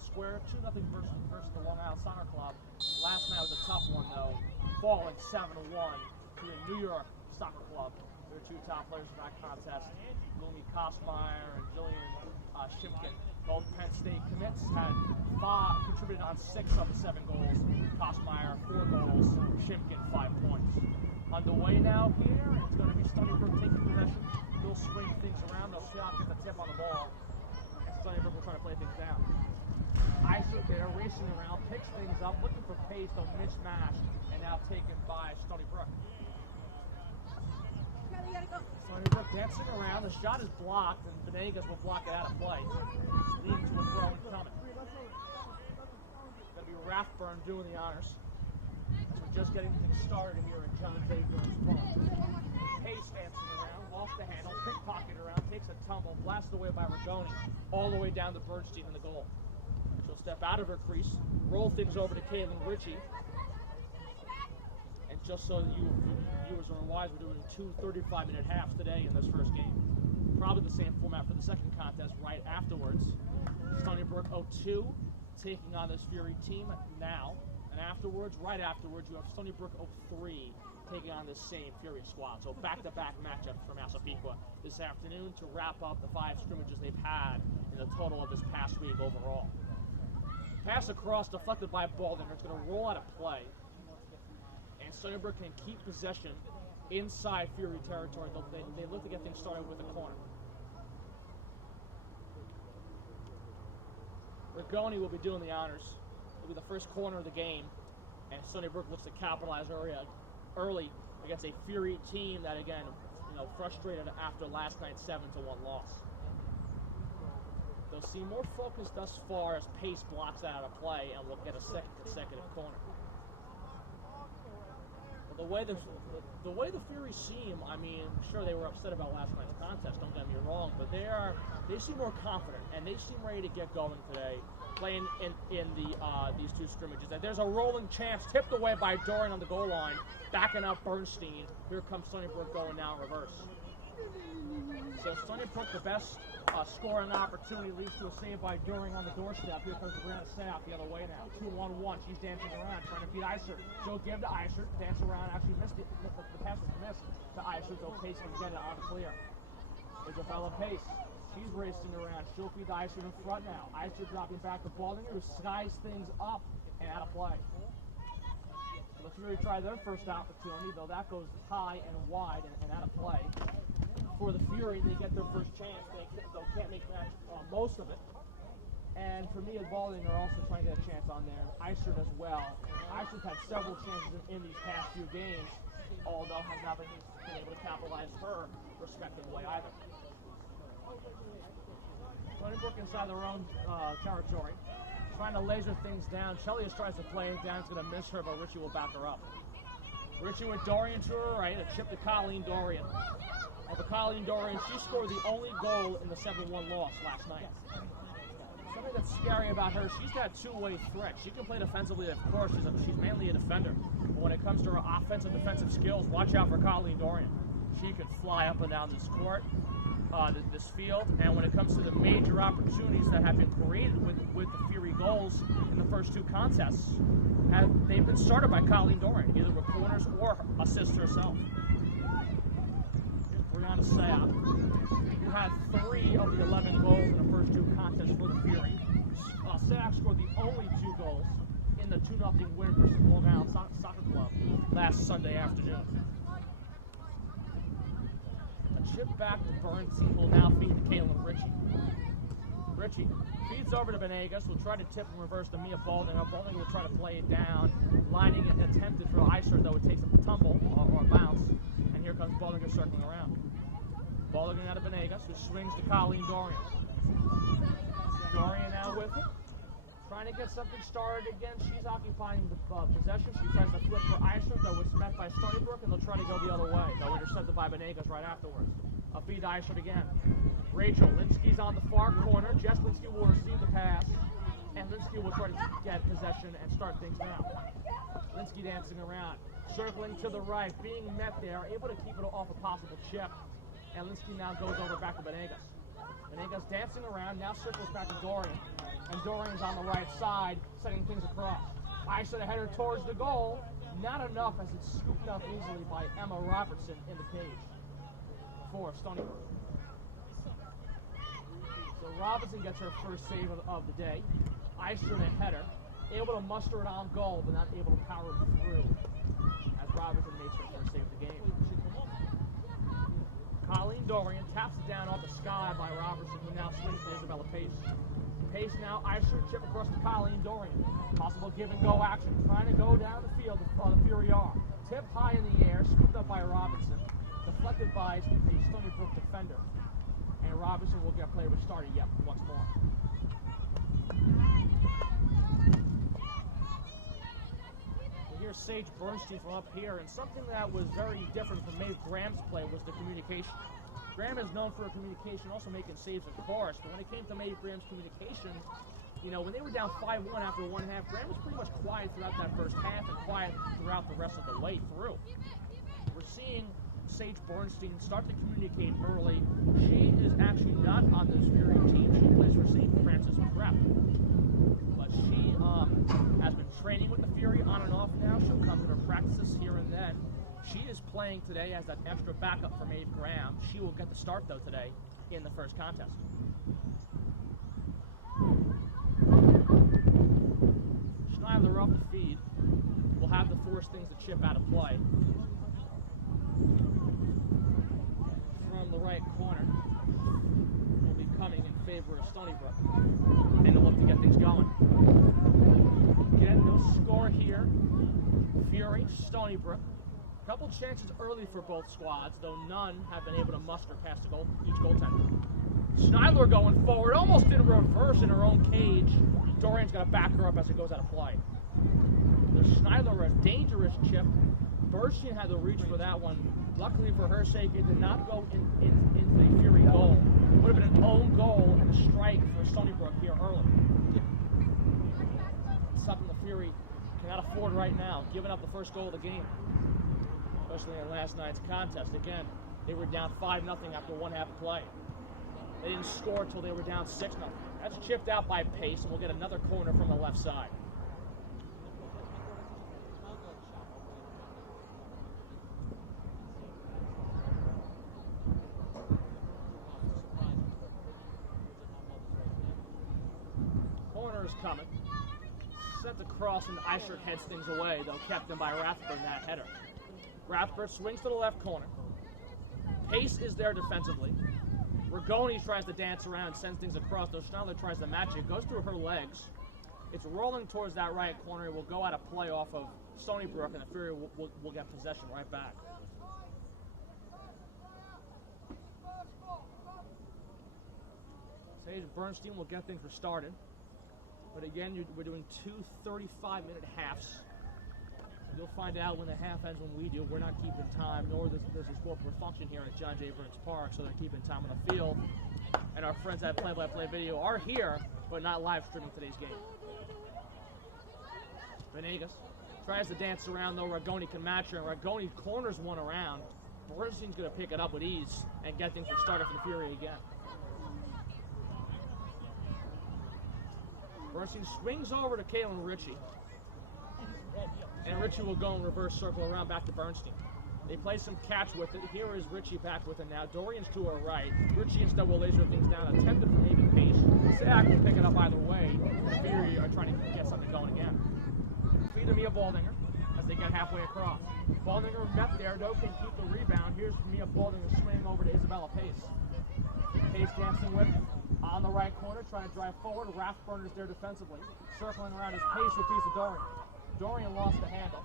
the square. 2-0 versus the Long Island Soccer Club. Last night was a tough one, though, falling 7-1 to the New York Soccer Club. Their two top players in that contest, Lumi Kosmeyer and Jillian Shimkin. Both Penn State commits had contributed on 6 of the 7 goals. Kosmeyer 4 goals, Shimkin 5 points. Underway now here, and it's going to be Stony Brook taking possession. They'll swing things around. They'll see how to get the tip on the ball. And Stony Brook will try to play things down. Iser there, racing around, picks things up, looking for pace, though mismatched, and now taken by Stony Brook. Stony Brook dancing around. The shot is blocked, and Venegas will block it out of play, leading to a throw incoming. It's going to be Rathburn doing the honors. We're just getting things started here in John Dayburn's park. Pace dancing around, lost the handle, pickpocket around, takes a tumble, blasted away by Rigoni, all the way down to Bernstein in the goal. She'll step out of her crease, roll things over to Caitlin Ritchie. And just so you viewers are wise, we're doing 2 35-minute halves today in this first game. Probably the same format for the second contest right afterwards. Stony Brook 0-2 taking on this Fury team now. And afterwards, right afterwards, you have Stony Brook 0-3 taking on this same Fury squad. So back-to-back matchups for Massapequa this afternoon to wrap up the 5 scrimmages they've had in the total of this past week overall. Pass across, deflected by Baldinger. It's going to roll out of play. And Stony Brook can keep possession inside Fury territory. They look to get things started with a corner. Rigoni will be doing the honors. It'll be the first corner of the game, and Stony Brook looks to capitalize early against a Fury team that, again, frustrated after last night's 7-1 loss. They'll seem more focused thus far as pace blocks out of play, and will get a second consecutive corner. But the way the Fury seem, I mean, sure they were upset about last night's contest. Don't get me wrong, but they seem more confident, and they seem ready to get going today, playing in these 2 scrimmages. And there's a rolling chance, tipped away by Dorian on the goal line, backing up Bernstein. Here comes Stony Brook going now in reverse. So Stony Brook, the best scoring opportunity, leads to a save by Dorian on the doorstep. Here comes Brianna Sayok the other way now. 2-1-1. She's dancing around, trying to beat Iser. She'll give to Iser, dance around, actually missed it. The pass was missed to Iser, so Pace can get it on the clear. Isabella Pace. She's racing around. She'll feed Iser in front now. Iser dropping back to Baldinger, who skies things up and out of play. So the Fury try their first opportunity, though that goes high and wide and out of play. For the Fury, they get their first chance. They can't make most of it. And for me, Baldinger are also trying to get a chance on there. Isert as well. Isert's had several chances in these past few games, although has not been able to capitalize her respective way either. Stony Brook inside their own territory, trying to laser things down. Chelios tries to play it down. It's going to miss her, but Ritchie will back her up. Ritchie with Dorian to her right, a chip to Colleen Dorian. But Colleen Dorian, she scored the only goal in the 7-1 loss last night. Something that's scary about her, she's got two-way threat. She can play defensively, of course. She's mainly a defender. But when it comes to her offensive defensive skills, watch out for Colleen Dorian. She can fly up and down this court, this field. And when it comes to the major opportunities that have been created with the Fury goals in the first 2 contests, they've been started by Colleen Dorian, either with corners or assist herself. Brianna Sayok, who had 3 of the 11 goals in the first 2 contests for the Fury. Sayok scored the only 2 goals in the 2-0 win versus Long Island Soccer Club last Sunday afternoon. A chip back to Bernstein will now feed to Caitlin Ritchie. Ritchie feeds over to Venegas, will try to tip and reverse to Mia Baldinger. Baldinger will try to play it down, lining it attempted for Iser, though it takes a tumble or a bounce. And here comes Baldinger circling around. Baldinger out of Venegas, who swings to Colleen Dorian. Dorian now with it. Trying to get something started again. She's occupying the possession. She tries to flip for Iser, though it's met by Stony Brook, and they'll try to go the other way. Though intercepted by Venegas right afterwards. A feed to Iser again. Rachel, Linsky's on the far corner. Jess Linsky will receive the pass, and Linsky will try to get possession and start things now. Linsky dancing around, circling to the right, being met there, able to keep it off a possible chip. And Linsky now goes over back to Venegas. Venegas dancing around, now circles back to Dorian. And Dorian's on the right side, setting things across. Ice the header towards the goal. Not enough as it's scooped up easily by Emma Robertson in the cage for Stony Brook. So Robinson gets her first save of the day. Icer the header, able to muster it on goal, but not able to power it through as Robinson makes her first save of the game. Colleen Dorian taps it down off the sky by Robertson, who now swings to Isabella Pace. Pace now, Icer chip across to Colleen Dorian. Possible give and go action, trying to go down the field on the Fury R. Tip high in the air, scooped up by Robinson, deflected by a Stony Brook defender. And Robinson will get play restarted yet once more. Here's Sage Bernstein from up here, and something that was very different from Maeve Graham's play was the communication. Graham is known for her communication, also making saves, of course, but when it came to Maeve Graham's communication, you know, when they were down 5-1 after one half, Graham was pretty much quiet throughout that first half and quiet throughout the rest of the way through. We're seeing Sage Bernstein start to communicate early. She is actually not on this Fury team. She plays for St. Francis Prep. But she has been training with the Fury on and off now. She'll come to her practices here and then. She is playing today as that extra backup for Maeve Graham. She will get the start, though, today in the first contest. Schneider off the feed will have to force things to chip out of play. From the right corner will be coming in favor of Stony Brook. And they'll look to get things going. Again, no score here. Fury, Stony Brook. Couple chances early for both squads, though none have been able to muster past each goaltender. Schneidler going forward, almost in reverse in her own cage. Dorian's got to back her up as it goes out of play. The Schneidler, a dangerous chip. Bernstein had the reach for that one. Luckily for her sake, it did not go into the Fury goal. It would have been an own goal and a strike for Stony Brook here early. It's something the Fury cannot afford right now, giving up the first goal of the game. Especially in last night's contest. Again, they were down 5-0 after one half of play. They didn't score until they were down 6-0. That's chipped out by Pace, and we'll get another corner from the left side. Corner is coming. Sent across, and Eichert heads things away, though kept them by Rathburn in that header. Rathburn swings to the left corner. Pace is there defensively. Rigoni tries to dance around, sends things across, though Schneider tries to match it. Goes through her legs. It's rolling towards that right corner. It will go out of play off of Stony Brook, and the Fury will get possession right back. Sage Bernstein will get things restarted. But again, we're doing 2 35-minute halves. You'll find out when the half ends when we do. We're not keeping time, nor does this corporate function here at John J. Burns Park, so they're keeping time on the field. And our friends at Play-by-Play Video are here, but not live streaming today's game. Venegas tries to dance around, though Rigoni can match her, and Rigoni corners one around. Bernstein's going to pick it up with ease and get things restarted for the Fury again. Bernstein swings over to Kaylin Ritchie. And Ritchie will go in reverse circle around back to Bernstein. They play some catch with it. Here is Ritchie back with it now. Dorian's to her right. Ritchie instead will laser things down. Attempted from Amy Pace. Sack will pick it up either way. The Fury are trying to get something going again. Feed to Mia Baldinger as they get halfway across. Baldinger met there, though, can keep the rebound. Here's Mia Baldinger swinging over to Isabella Pace. Pace dancing with on the right corner, trying to drive forward. Rathburn is there defensively. Circling around as Pace repeats to Dorian. Dorian lost the handle.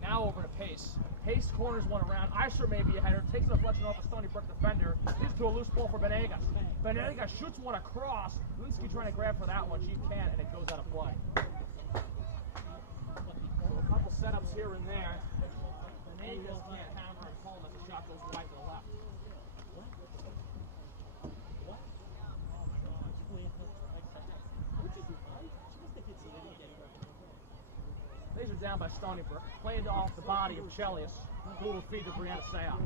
Now over to Pace. Pace corners one around. Eicher may be a header. Takes a deflection off a Stony Brook defender. Leads to a loose ball for Venegas. Venegas shoots one across. Linsky trying to grab for that one. She can, and it goes out of play. So a couple setups here and there. Venegas can't hammer it home as the shot goes wide to the left. These are down by Stony Brook, playing off the body of Chelius, who will feed to Brianna Sayoc.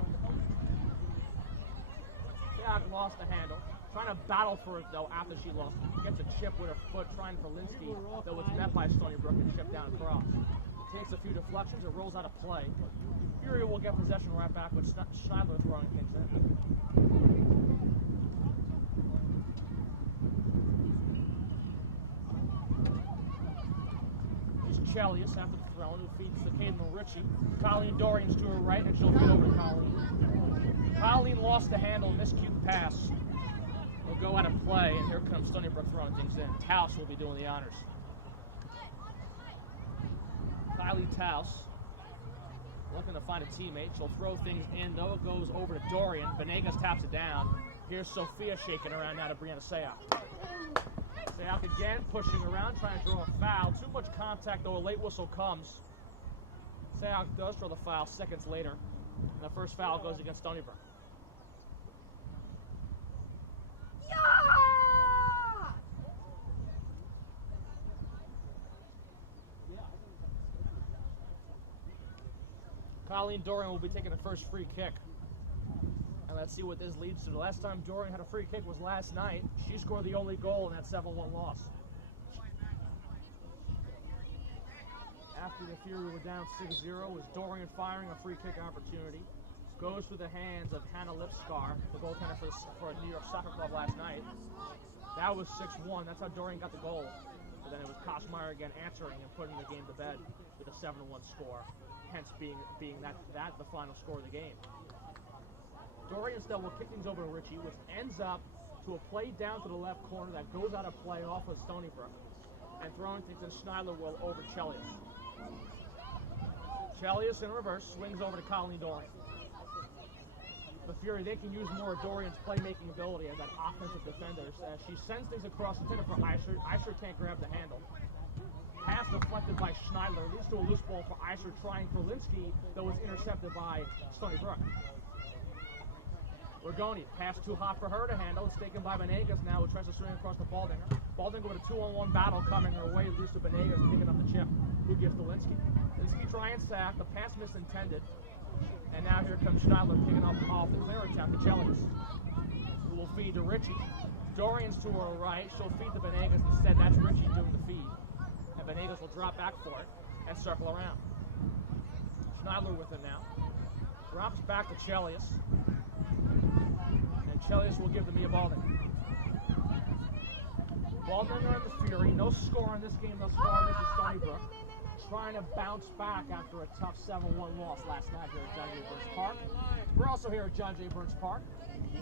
Sayoc lost the handle, Trying to battle for it, though, after she lost. Gets a chip with her foot, trying for Linsky, that was met by Stony Brook and chipped down across. Takes a few deflections, it rolls out of play. Fury will get possession right back with Schneider throwing things in. Here's Chelius after the throwing, who feeds to Caden Ritchie. Colleen Dorian's to her right, and she'll feed over to Colleen. Colleen lost the handle, miscued pass. Will go out of play, and here comes Stony Brook throwing things in. Taus will be doing the honors. Kylie Taus looking to find a teammate. She'll throw things in, though. It goes over to Dorian. Venegas taps it down. Here's Sophia shaking around now to Brianna Sayoc. Sayoc again pushing around, trying to draw a foul. Too much contact, though. A late whistle comes. Sayoc does throw the foul seconds later. And the first foul goes against Stony Brook. Colleen Dorian will be taking the first free kick. And let's see what this leads to. The last time Dorian had a free kick was last night. She scored the only goal in that 7-1 loss. After the Fury were down 6-0, was Dorian firing a free kick opportunity. Goes through the hands of Hannah Lipskar, the goaltender for New York Soccer Club last night. That was 6-1. That's how Dorian got the goal. But then it was Koshmeyer again answering and putting the game to bed with a 7-1 score. Hence being that the final score of the game. Dorian still will kick things over to Ritchie, which ends up to a play down to the left corner that goes out of play off of Stony Brook. And throwing things in Schneider will over Chelius. Chelius in reverse, swings over to Colleen Dorian. The Fury, they can use more of Dorian's playmaking ability as an offensive defender. As she sends things across the center for Eisher. Eisher can't grab the handle. Pass deflected by Schneider, leads to a loose ball for Eisher, trying for Linsky, that was intercepted by Stony Brook. Rigoni, pass too hot for her to handle. It's taken by Venegas now, who tries to swing across to Baldinger. Baldinger with a 2-on-1 battle coming her way, leads to Venegas picking up the chip, who gives to Linsky. Linsky trying sack, the pass misintended. And now here comes Schneider picking up off the clearance after Chelius, who will feed to Ritchie. Dorian's to her right, she'll feed to Venegas instead. That's Ritchie doing the feed. And Venegas will drop back for it and circle around. Schneider with it now. Drops back to Chelius. And Chelius will give to Mia Baldinger. Baldinger and the Fury. No score in this game thus far. This is Stony Brook. Trying to bounce back after a tough 7-1 loss last night here at John J. Burns Park. We're also here at John J. Burns Park.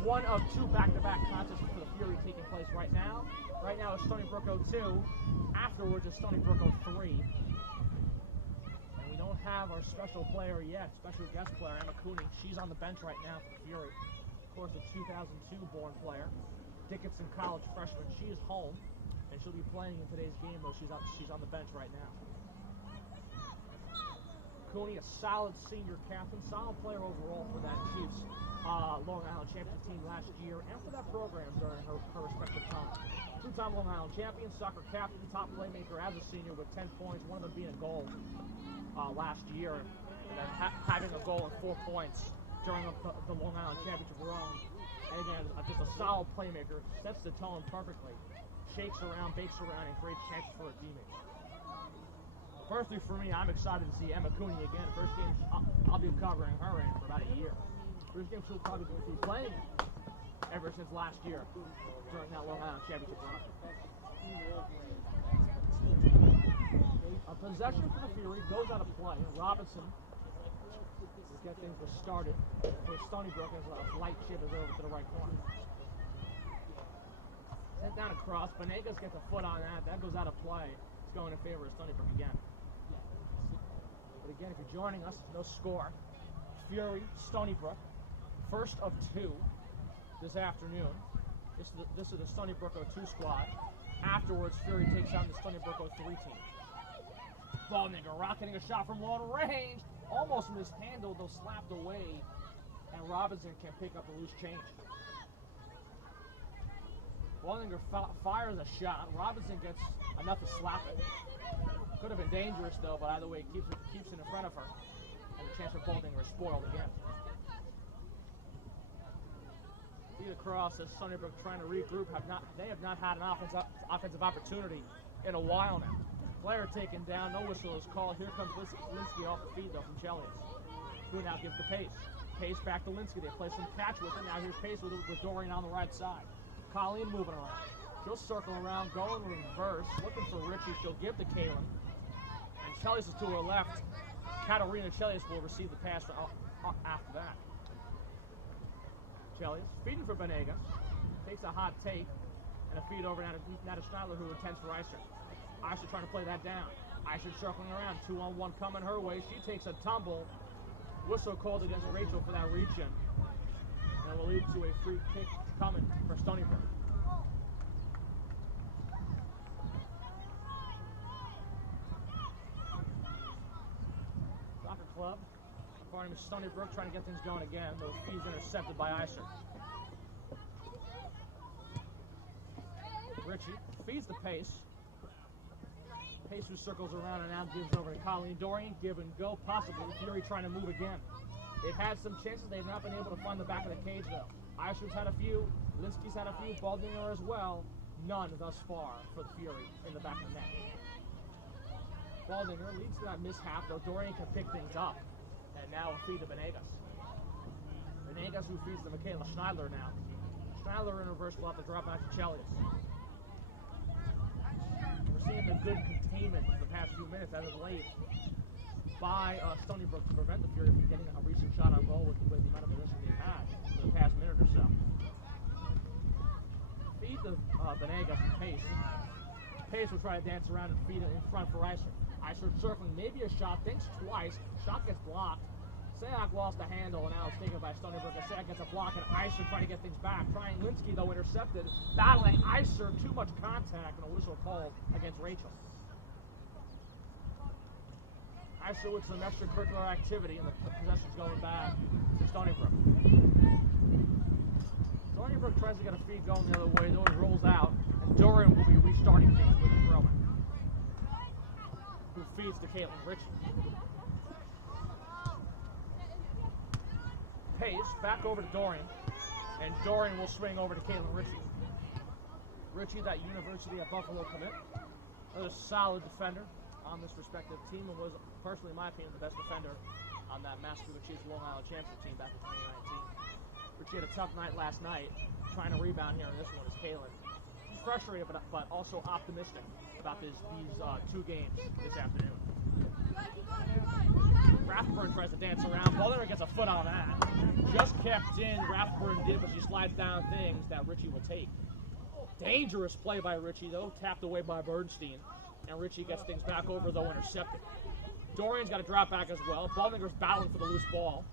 One of two back-to-back contests for the Fury taking place right now. Right now it's Stony Brook 02. Afterwards it's Stony Brook 03. And we don't have our special player yet, special guest player, Emma Cooney. She's on the bench right now for the Fury. Of course, a 2002 born player. Dickinson College freshman. She is home, and she'll be playing in today's game, though she's on the bench right now. Cooney, a solid senior captain, solid player overall for that Chiefs Long Island championship team last year, and for that program during her respective time. Two-time Long Island champion, soccer captain, top playmaker as a senior with 10 points, one of them being a goal last year, and then having a goal and 4 points during the Long Island championship run. And again, just a solid playmaker, sets the tone perfectly, shakes around, bakes around, and creates chances for her teammates. Personally, for me, I'm excited to see Emma Cooney again. First game I'll be covering her in for about a year. First game she'll probably be playing ever since last year during that Long Island championship run. A possession for the Fury goes out of play. Robinson will get things started for Stony Brook as a light chip is over to the right corner. Sent down across. Venegas gets a foot on that. That goes out of play. It's going in favor of Stony Brook again. But again, if you're joining us, no score. Fury, Stony Brook, first of two this afternoon. This is the Stony Brook 02 squad. Afterwards, Fury takes on the Stony Brook 03 team. Baldinger rocketing a shot from long range. Almost mishandled, though slapped away. And Robinson can pick up the loose change. Baldinger fires a shot. Robinson gets enough to slap it. Could have been dangerous, though, but either way, keeps it in front of her. And the chance for Baldinger is spoiled again. Feed across as Stony Brook trying to regroup. They have not had an offensive opportunity in a while now. Player taken down, no whistle is called. Here comes Linsky off the feed though from Chelios, who now gives the Pace. Pace back to Linsky. They play some catch with it. Now here's Pace with Dorian on the right side. Colleen moving around. She'll circle around, going reverse, looking for Richie. She'll give to Kaylin. And Chelios is to her left. Katarina Chelios will receive the pass after that. Chelios feeding for Benegas. Takes a hot take and a feed over Nata Schneider, who intends for Iser. Iser trying to play that down. Iser circling around. 2-on-1 coming her way. She takes a tumble. Whistle called against Rachel for that reach-in. And it will lead to a free kick coming for Stony Brook. Soccer club. According to Stony Brook trying to get things going again. Those feeds intercepted by Iser. Richie feeds the Pace. Pace who circles around and now gives over to Colleen Dorian. Give and go, possibly. Fury trying to move again. They've had some chances. They've not been able to find the back of the cage, though. Iser's had a few. Linsky's had a few. Baldinger as well. None thus far for the Fury in the back of the net. Baldinger leads to that mishap, though Dorian can pick things up. And now a feed to Benegas. Benegas who feeds to Michaela Schneidler now. Schneidler in reverse will have to drop back to Chelios. We're seeing the good containment for the past few minutes as of late by Stony Brook to prevent the Fury from getting a recent shot on goal with the amount of possession they've had for the past minute or so. Feed to Benegas and Pace. Pace will try to dance around and feed it in front for Iser. Iser circling, maybe a shot, thinks twice. Shot gets blocked. Sayak lost the handle, and now it's taken by Stony Brook. Sayak gets a block, and Iser trying to get things back. Trying Linsky, though, intercepted. Battling Iser, too much contact, and a whistle called against Rachel. Iser with some extracurricular activity, and the possession's going back to Stony Brook. Stony Brook tries to get a feed going the other way, though it rolls out, and Dorian will be restarting things with a throw-in. Who feeds to Caitlin Ritchie. Pace back over to Dorian, and Dorian will swing over to Caitlin Ritchie. Ritchie, that University of Buffalo commit, another solid defender on this respective team, and was personally, in my opinion, the best defender on that Massapequa Chiefs Long Island Championship team back in 2019. Ritchie had a tough night last night, trying to rebound here, and this one is Caitlin. He's frustrated, but also optimistic about these two games this afternoon. Rathburn tries to dance around. Baldinger gets a foot on that. Just kept in. Rathburn did, but she slides down things that Ritchie will take. Dangerous play by Ritchie, though. Tapped away by Bernstein. And Ritchie gets things back over, though intercepted. Dorian's got to drop back as well. Baldinger's battling for the loose ball.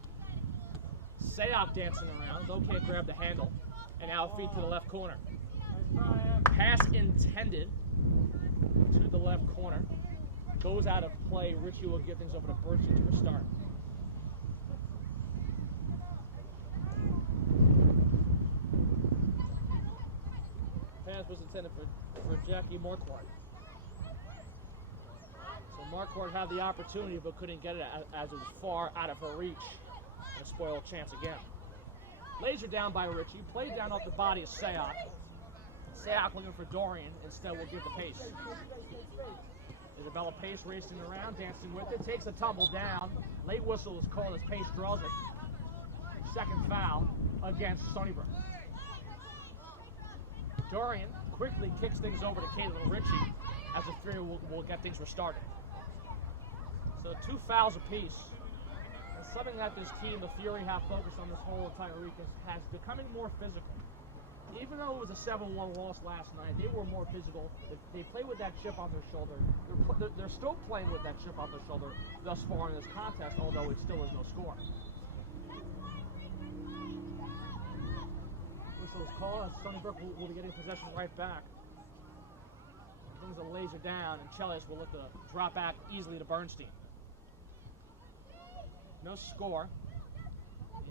Sayak dancing around, though can't grab the handle. And now a feed to the left corner. Pass intended to the left corner. Goes out of play. Ritchie will get things over to Bernstein to restart. Pass was intended for Jackie Marquardt. So Marquardt had the opportunity but couldn't get it as it was far out of her reach. And a spoiled chance again. Laser down by Ritchie. Played down off the body of Sayak. Sayak looking for Dorian. Instead will give the Pace. Isabella Pace racing around, dancing with it. Takes a tumble down. Late whistle is called as Pace draws it. Second foul against Stony Brook. Dorian quickly kicks things over to Caitlin Ritchie as the Fury will get things restarted. So 2 fouls apiece. And something that this team, the Fury, have focused on this whole entire week has becoming more physical. Even though it was a 7-1 loss last night, they were more physical. They play with that chip on their shoulder. They're still playing with that chip on their shoulder thus far in this contest, although it still is no score. Whistle is called, and Stony Brook will be getting possession right back. Brings a laser down, and Chelios will look to drop back easily to Bernstein. No score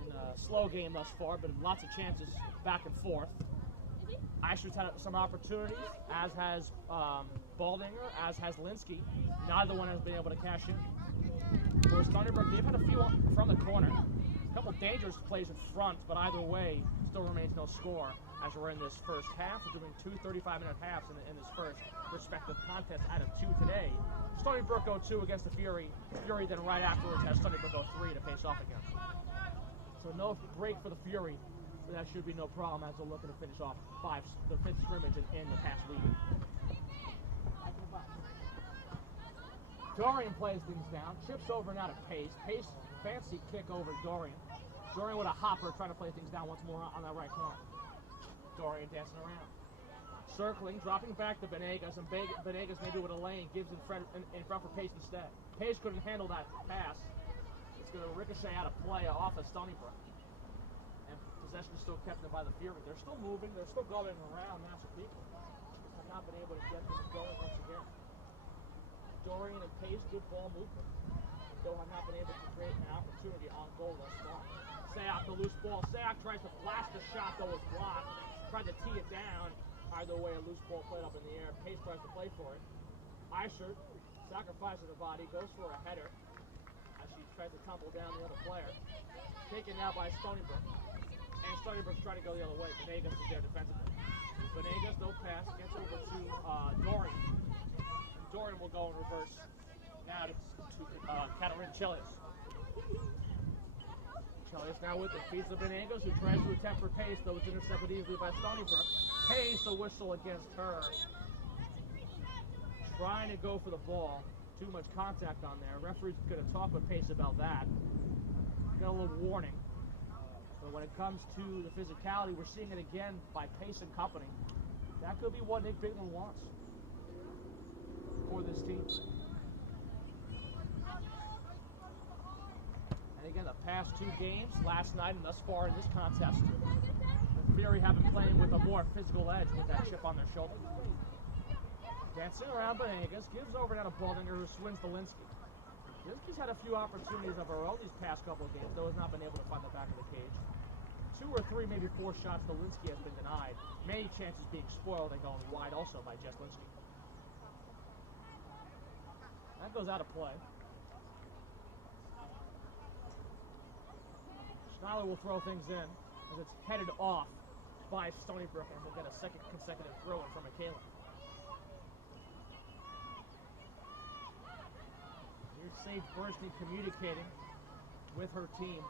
in a slow game thus far, but lots of chances back and forth. Iser's had some opportunities, as has Baldinger, as has Linsky. Neither one has been able to cash in. For Stony Brook, they've had a few from the corner. A couple dangerous plays in front, but either way, still remains no score as we're in this first half. We're doing 2 35-minute halves in this first respective contest out of 2 today. Stony Brook go 2 against the Fury. Fury then right afterwards has Stony Brook go 3 to face off against. So no break for the Fury. So that should be no problem as they're looking to finish off the 5th scrimmage in the past league. Dorian plays things down, trips over now to Pace. Pace, fancy kick over Dorian. Dorian with a hopper trying to play things down once more on that right corner. Dorian dancing around. Circling, dropping back to Benegas, and Benegas maybe with a lane gives in front for Pace instead. Pace couldn't handle that pass. It's going to ricochet out of play off of Stony Brook. And possession is still kept by the Fury. They're still moving, they're still going around Massapequa. Have not been able to get things going once again. Dorian and Pace, good ball movement. Though have not been able to create an opportunity on goal thus far. Sayoc, the loose ball. Sayoc tries to blast the shot, though it's blocked. Tried to tee it down. Either way, a loose ball played up in the air. Pace tries to play for it. Eicher sacrifices her body, goes for a header as she tries to tumble down the other player. Taken now by Stony Brook. And Stony Brook's trying to go the other way. Venegas is there defensively. Venegas, no pass, gets over to Dorian. Dorian will go in reverse now to Katarina Chelios. Chelios now with it. Feeds to Venegas, who tries to attempt for Pace, though it's intercepted easily by Stony Brook. Pace, a whistle against her. Trying to go for the ball. Too much contact on there. Referee's going to talk with Pace about that. Got a little warning. But when it comes to the physicality, we're seeing it again by Pace and company. That could be what Nick Bigland wants for this team. And again, the past 2 games, last night and thus far in this contest, the Fury have been playing with a more physical edge with that chip on their shoulder. Dancing around Benegas, gives over now to Baldinger, who swings to Linsky. Linsky's had a few opportunities of her own these past couple of games, though has not been able to find the back of the cage. 2 or 3, maybe 4 shots to Linsky has been denied. Many chances being spoiled and going wide also by Jess Linsky. That goes out of play. Schneider will throw things in as it's headed off by Stony Brook, and we'll get a second consecutive throw in from Michaela. Here's Sage Bernstein communicating with her team.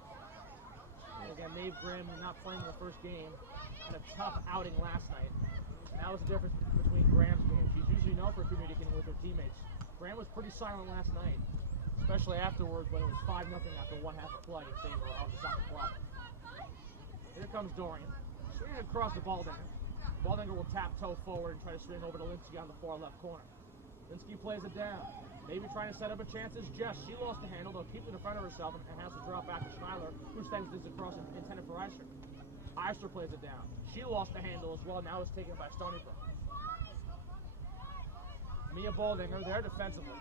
And again, Maeve Graham not playing the first game. Had a tough outing last night. That was the difference between Graham's game. She's usually known for communicating with her teammates. Graham was pretty silent last night, especially afterwards when it was 5-0 after 1 half of play in favor of the Soccer Club. Here comes Dorian. Swinging across the Baldinger. Baldinger will tap toe forward and try to swing over to Linsky on the far left corner. Linsky plays it down. Maybe trying to set up a chance is Jess. She lost the handle, though keeps it in front of herself and has to drop back to Schneider, who sends this across intended for Eister. Eister plays it down. She lost the handle as well. Now it's taken by Stony Brook. Mia Baldinger there defensively.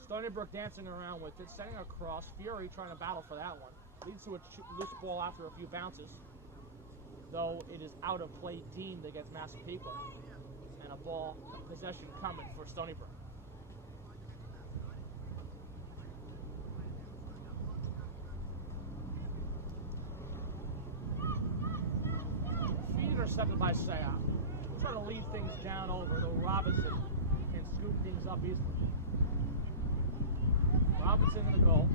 Stony Brook dancing around with it, sending across. Fury trying to battle for that one. Leads to a loose ball after a few bounces, though it is out of play deemed against Massapequa. And a ball possession coming for Stony Brook. Feet intercepted by Sayoc. Trying to lead things down over, though Robinson can scoop things up easily. Robinson in the goal.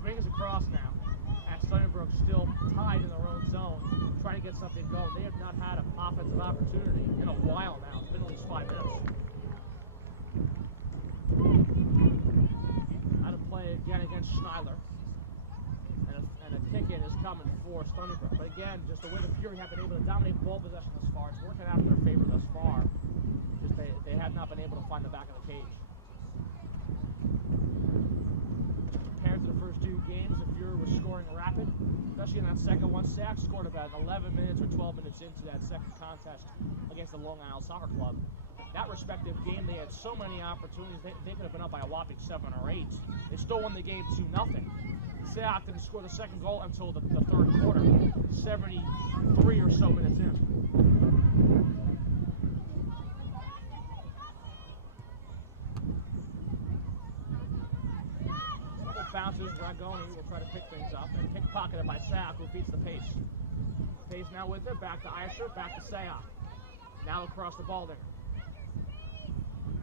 Swings across now. At Stony Brook still tied in their own zone, trying to get something going. They have not had an offensive opportunity in a while now. It's been at least 5 minutes. Out of play again against Schneider. And a kick-in is coming for Stony Brook. But again, just the way the Fury have been able to dominate ball possession thus far, it's working out in their favor thus far. Just they have not been able to find the back of the cage. Compared to the first 2 games, the Fury was scoring rapid, especially in that second one. Sack scored about 11 minutes or 12 minutes into that second contest against the Long Island Soccer Club. That respective game, they had so many opportunities. They could have been up by a whopping 7 or 8. They still won the game 2-0. Sayoc didn't score the second goal until the third quarter, 73 or so minutes in. bounces. Ragoni will try to pick things up and pickpocketed by Sayak, who beats the pace. Pace now with it. Back to Aisher. Back to Sayak. Now across the Baldinger.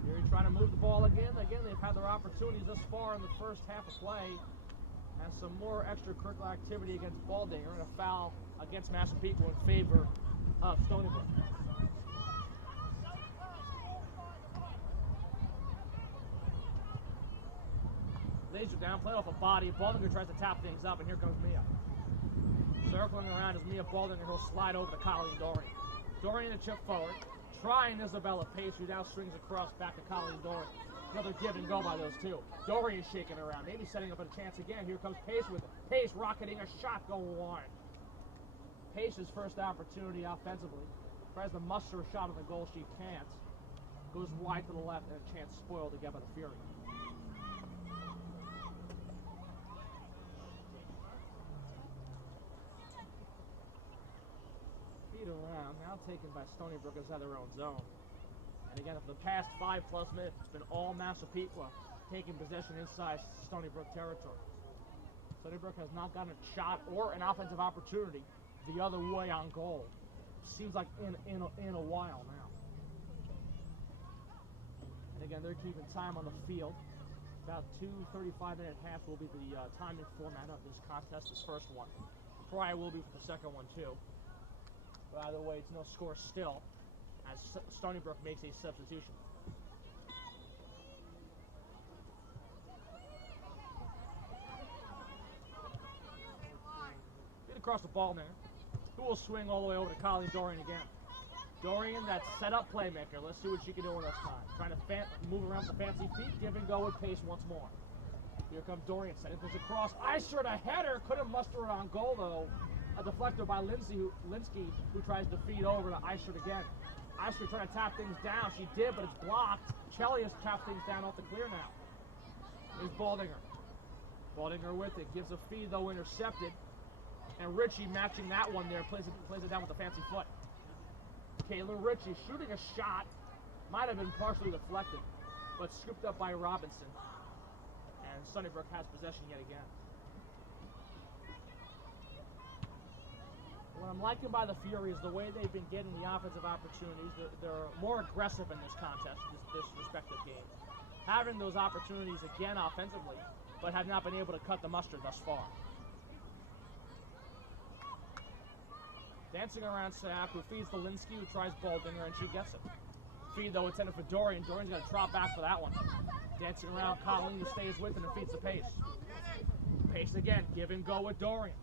Here he's trying to move the ball again. Again, they've had their opportunities thus far in the first half of play. And some more extracurricular activity against Baldinger and a foul against Massapequa in favor of Stony Brook. Laser down, playing off a body. Baldinger tries to tap things up, and here comes Mia. Circling around is Mia Baldinger. He'll slide over to Colleen Dorian. Dorian to chip forward. Trying Isabella Pace, who now swings across back to Colleen Dorian. Another give and go by those two. Dorian shaking around, maybe setting up a chance again. Here comes Pace with it. Pace rocketing a shot going wide. Pace's first opportunity offensively. Tries to muster a shot on the goal, she can't. Goes wide to the left, and a chance spoiled again by the Fury. Around, now taken by Stony Brook inside their own zone. And again, for the past 5+ minutes, it's been all Massapequa taking possession inside Stony Brook territory. Stony Brook has not gotten a shot or an offensive opportunity the other way on goal. Seems like in a while now. And again, they're keeping time on the field. About 2 35-minute halves will be the timing format of this contest, this first one. Probably will be for the second one too. By the way, it's no score still, as Stony Brook makes a substitution. Get across the ball there. Who will swing all the way over to Colleen Dorian again? Dorian, that set-up playmaker. Let's see what she can do in this time. Trying to move around with the fancy feet, give and go with pace once more. Here comes Dorian, setting things across. Aisher to header, couldn't muster it on goal though. A deflector by Linsky, who tries to feed over to Aisher again. Aisher trying to tap things down. She did, but it's blocked. Chelius tapped things down off the clear now. Here's Baldinger. Baldinger with it. Gives a feed, though, intercepted. And Ritchie matching that one there. Plays it down with the fancy foot. Caitlin Ritchie shooting a shot. Might have been partially deflected, but scooped up by Robinson. And Stony Brook has possession yet again. What I'm liking by the Fury is the way they've been getting the offensive opportunities. They're more aggressive in this contest, this respective game. Having those opportunities again offensively, but have not been able to cut the mustard thus far. Dancing around Sayak, who feeds to Linsky, who tries Baldinger, and she gets it. Feed, though, intended for Dorian. Dorian's got to drop back for that one. Dancing around Colleen, who stays with him and feeds the Pace. Pace again, give and go with Dorian.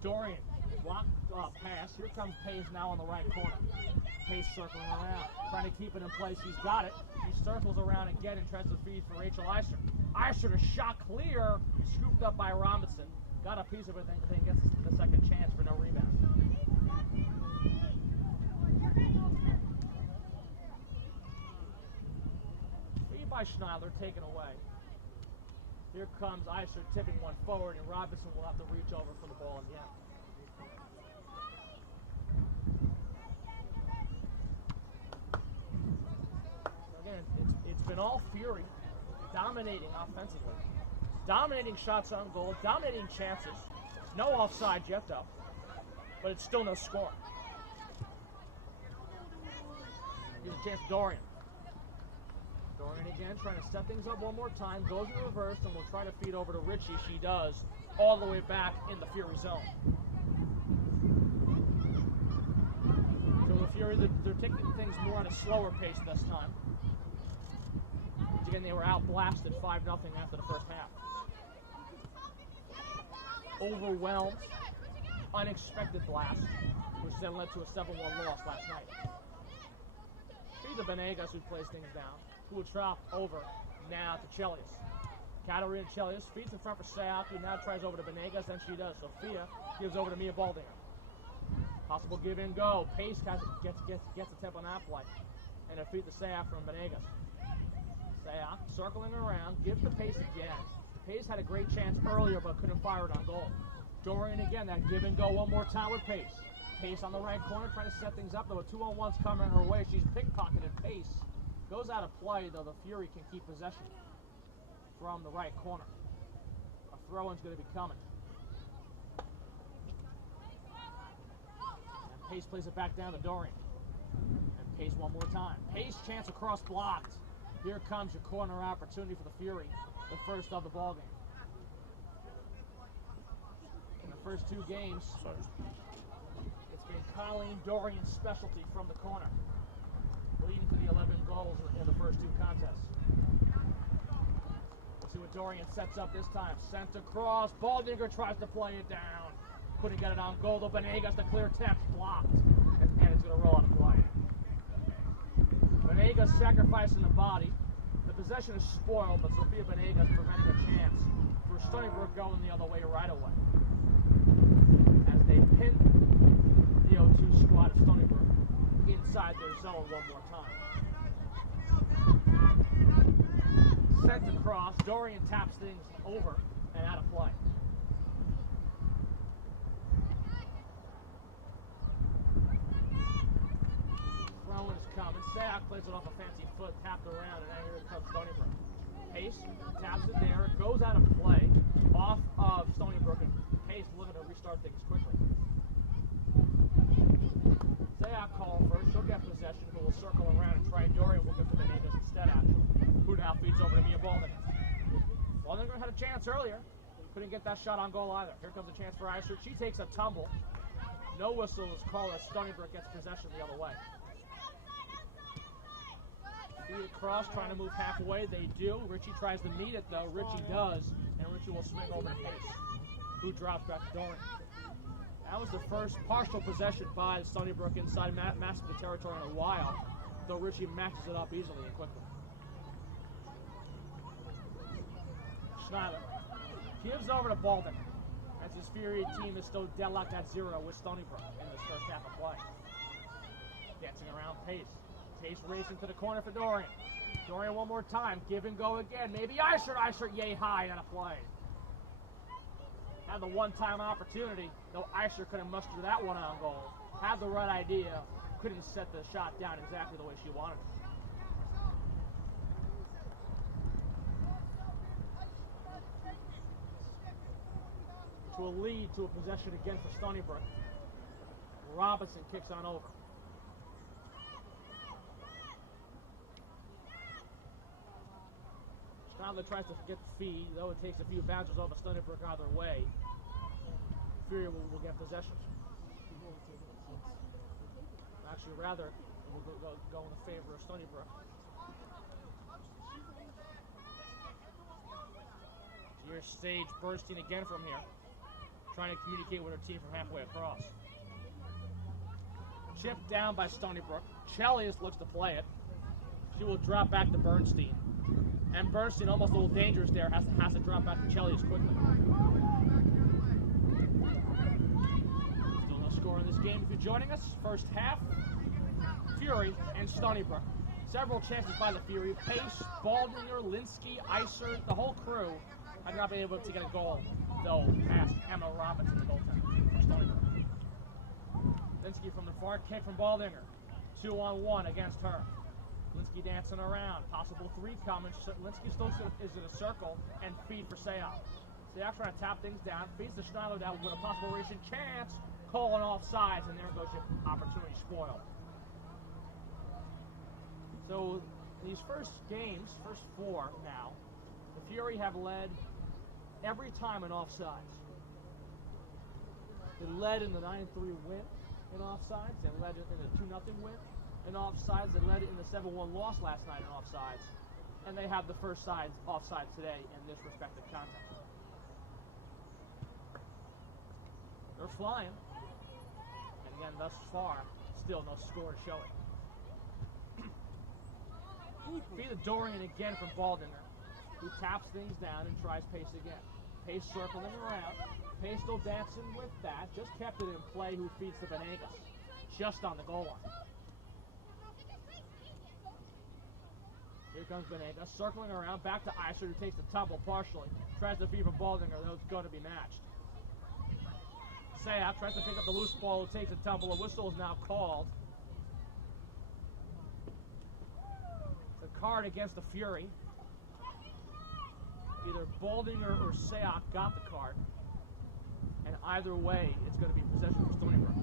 Dorian. Block pass. Here comes Pace now on the right corner. Pace circling around, trying to keep it in place. She's got it. She circles around again and tries to feed for Rachel Aisher. Aisher to shot clear, scooped up by Robinson. Got a piece of it, then gets the second chance for no rebound. Feed by Schneider, taken away. Here comes Aisher tipping one forward, and Robinson will have to reach over for the ball again. It's been all Fury, dominating offensively, dominating shots on goal, dominating chances. No offside yet though, but it's still no score. Here's a chance, Dorian. Dorian again, trying to set things up one more time, goes in reverse, and will try to feed over to Ritchie. She does, all the way back in the Fury zone. So the Fury, they're taking things more at a slower pace this time. Again, they were outblasted 5-0 after the first half. Overwhelmed, unexpected blast, which then led to a 7-1 loss last night. Feed to Benegas, who plays things down, who will drop over now to Chelius. Katarina Chelius feeds in front for Sayak, who now tries over to Benegas, and she does. Sophia gives over to Mia Baldinger. Possible give and go. Pace gets a tip on that play, and a feed to Sayak from Benegas. Sayak circling around, gives the Pace again. Pace had a great chance earlier, but couldn't fire it on goal. Dorian again, that give and go one more time with Pace. Pace on the right corner, trying to set things up, though a 2-on-1's coming her way. She's pickpocketed. Pace goes out of play, though the Fury can keep possession from the right corner. A throw-in's going to be coming. And Pace plays it back down to Dorian. And Pace one more time. Pace, chance across, blocked. Here comes your corner opportunity for the Fury, the first of the ball game. In the first two games, it's been Colleen Dorian's specialty from the corner, leading to the 11 goals in the first two contests. We'll see what Dorian sets up this time. Sent across, Baldinger tries to play it down. Couldn't get it on goal, though Venegas the clear temps, blocked, and it's going to roll out of play. Venegas sacrificing the body. The possession is spoiled, but Sofia Venegas preventing a chance for Stony Brook going the other way right away. As they pin the 0-2 squad of Stony Brook inside their zone one more time. Sent across, Dorian taps things over and out of play. Throw-in is coming. Sack plays it off a fancy foot, tapped around, and now here comes Stony Brook. Pace taps it there, it goes out of play, off of Stony Brook, and Pace looking to restart things quickly. Sayak call first, she'll get possession, but will circle around and try Dorian. Will get to Venegas instead, actually. Who now feeds over to Mia Baldinger. Baldinger had a chance earlier, couldn't get that shot on goal either. Here comes a chance for Iser. She takes a tumble. No whistle is called as Stony Brook gets possession the other way. Feed across, trying to move halfway. They do. Richie tries to meet it, though. Richie does, and Richie will swing over to Pace, who drops back to Dorian. That was the first partial possession by Stony Brook inside Massapequa territory in a while, though Richie matches it up easily and quickly. Schneider gives over to Baldinger, as his Fury team is still deadlocked at 0 with Stony Brook in this first half of play. Dancing around Pace. Pace racing to the corner for Dorian. Dorian one more time. Give and go again. Maybe Iser yay high out of play. Had the one-time opportunity, though Iser couldn't muster that one on goal. Had the right idea, couldn't set the shot down exactly the way she wanted it. Which will lead to a possession again for Stony Brook. Robinson kicks on over. Schneider tries to get the feed, though it takes a few bounces over Stony Brook either way. Fury will get possession. Actually, rather, it will go in the favor of Stony Brook. Here's Sage Bernstein again from here, trying to communicate with her team from halfway across. Chipped down by Stony Brook. Chelius looks to play it. She will drop back to Bernstein. And Bernstein, almost a little dangerous there, has to drop back to Chelius quickly. Still no score in this game. If you're joining us, first half, Fury and Stony Brook. Several chances by the Fury. Pace, Baldinger, Linsky, Iser, the whole crew have not been able to get a goal, though, past Emma Robinson, the goaltender for Stony Brook. Linsky from the far kick from Baldinger. 2-on-1 against her. Linsky dancing around. Possible 3 coming. Linsky still is in a circle and feed for Sayak. Sayak trying to tap things down. Feeds the Schneider down with a possible racing chance. Calling off sides, and there goes your opportunity spoiled. So these first games, first 4 now, the Fury have led every time in offsides. They led in the 9-3 win in offsides. They led in the 2-0 win in offsides. They led it in the 7-1 loss last night in offsides. And they have the first offside today in this respective contest. They're flying. And again, thus far, still no score showing. Feed the Dorian again from Baldinger, who taps things down and tries Pace again. Pace circling around. Pace still dancing with that. Just kept it in play. Who feeds to Venegas, just on the goal line. Here comes Venegas, circling around, back to Iser, who takes the tumble partially. Tries to feed from Baldinger, though it's going to be matched. Sayak tries to pick up the loose ball, who takes a tumble. A whistle is now called. The card against the Fury. Either Baldinger or Seok got the card. And either way, it's going to be possession for Stony Brook.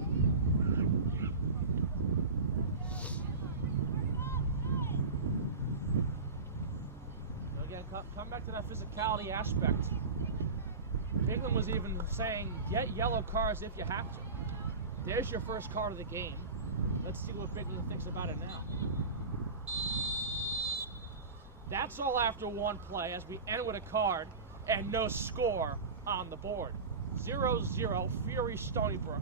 So again, come back to that physicality aspect. Bigland was even saying, get yellow cards if you have to. There's your first card of the game. Let's see what Bigland thinks about it now. That's all after one play as we end with a card and no score on the board. 0-0, Fury Stony Brook.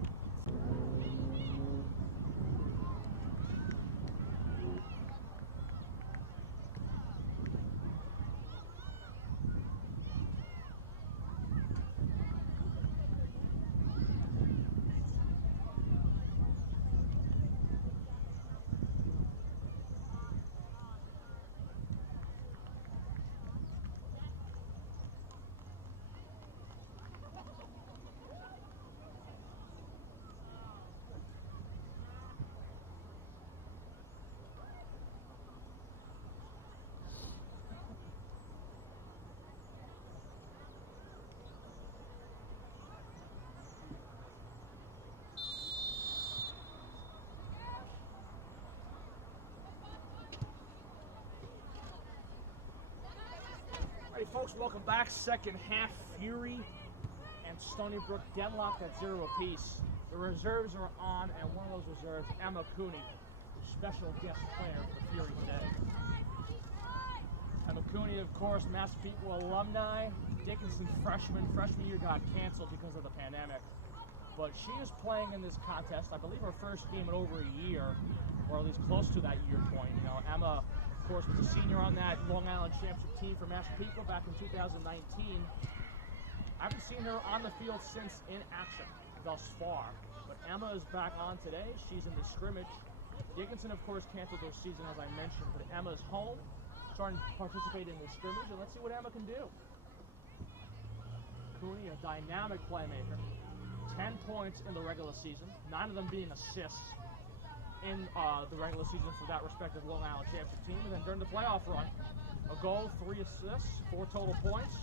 Alright folks, welcome back. Second half, Fury and Stony Brook deadlocked at 0 apiece. The reserves are on, and one of those reserves, Emma Cooney, the special guest player for Fury today. Emma Cooney, of course, Massapequa alumni. Dickinson freshman year got canceled because of the pandemic. But she is playing in this contest, I believe her first game in over a year, or at least close to that year point. You know, Emma, of course, was a senior on that Long Island championship team for Massapequa back in 2019. I haven't seen her on the field since in action thus far, but Emma is back on today. She's in the scrimmage. Dickinson, of course, canceled their season, as I mentioned, but Emma's home, starting to participate in the scrimmage, and let's see what Emma can do. Cooney, a dynamic playmaker. 10 points in the regular season, 9 of them being assists in the regular season for that respective Long Island championship team. And then during the playoff run, a goal, 3 assists, 4 total points.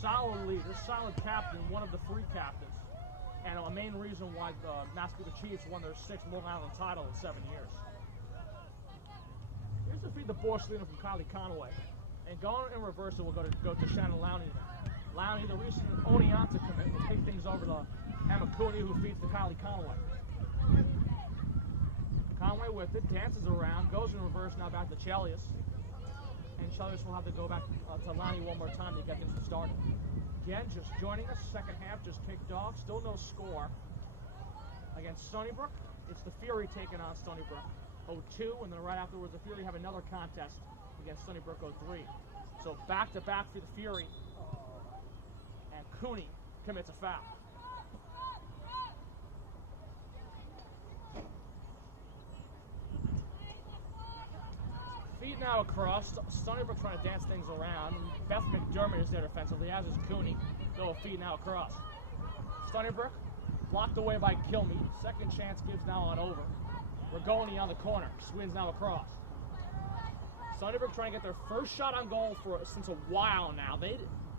Solid leader, solid captain, one of the 3 captains, and a main reason why the Massapequa Chiefs won their 6th Long Island title in 7 years. Here's the feed the Borsalino from Kylie Conway. And going in reverse, it will go to Shannon Lowney. Lowney, the recent Oneonta commit, will take things over to Emma Cooney, who feeds to Kylie Conway. Conway with it, dances around, goes in reverse, now back to Chelius. And Chelius will have to go back to Lonnie one more time to get things started. Again, just joining us, second half just kicked off, still no score. Against Stony Brook, it's the Fury taking on Stony Brook 0-2, and then right afterwards the Fury have another contest against Stony Brook 0-3. So back-to-back for the Fury, and Cooney commits a foul. Feet now across. Stony Brook trying to dance things around. Beth McDermott is there defensively, as is Cooney. So a feed now across. Stony Brook blocked away by Kilme. Second chance gives now on over. Rigoni on the corner. Swings now across. Stony Brook trying to get their first shot on goal since a while now.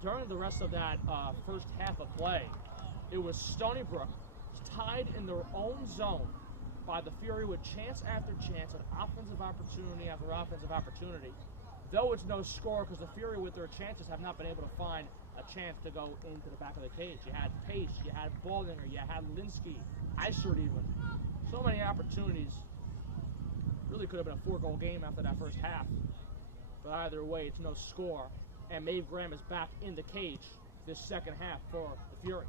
During the rest of that first half of play, it was Stony Brook tied in their own zone by the Fury with chance after chance and offensive opportunity after offensive opportunity. Though it's no score because the Fury with their chances have not been able to find a chance to go into the back of the cage. You had Pace, you had Baldinger, you had Linsky, Eisert even. So many opportunities. Really could have been a 4-goal game after that first half. But either way, it's no score. And Maeve Graham is back in the cage this second half for the Fury.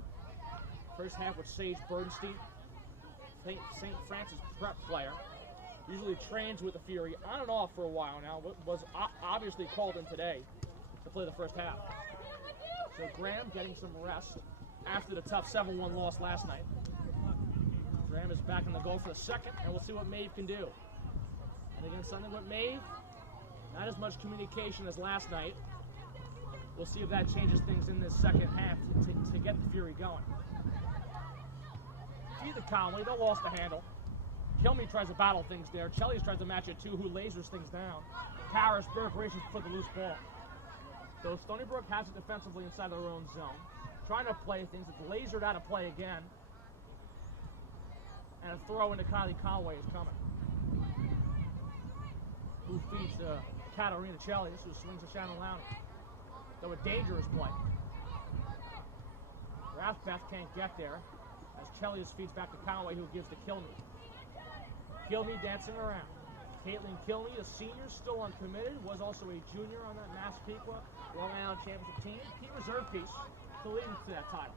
First half with Sage Bernstein, St. Francis prep player. Usually trains with the Fury on and off for a while now. Was obviously called in today to play the first half. So Graham getting some rest after the tough 7-1 loss last night. Graham is back in the goal for the second, and we'll see what Maeve can do. And again, something with Maeve, not as much communication as last night. We'll see if that changes things in this second half to get the Fury going. Either Conway, they lost the handle. Kilme tries to battle things there. Chelius tries to match it too, who lasers things down. Harrisburg races for the loose ball. So Stony Brook has it defensively inside their own zone. Trying to play things. It's lasered out of play again. And a throw into Kylie Conway is coming. Who feeds Katarina Chelios, who swings to Shannon Lowney. Though a dangerous play. Rathbeth can't get there as Chelios feeds back to Conway, who gives to Kilme. Kilme dancing around. Caitlin Kilme, a senior, still uncommitted, was also a junior on that Massapequa Long Island Championship team. Key reserve piece to lead to that title.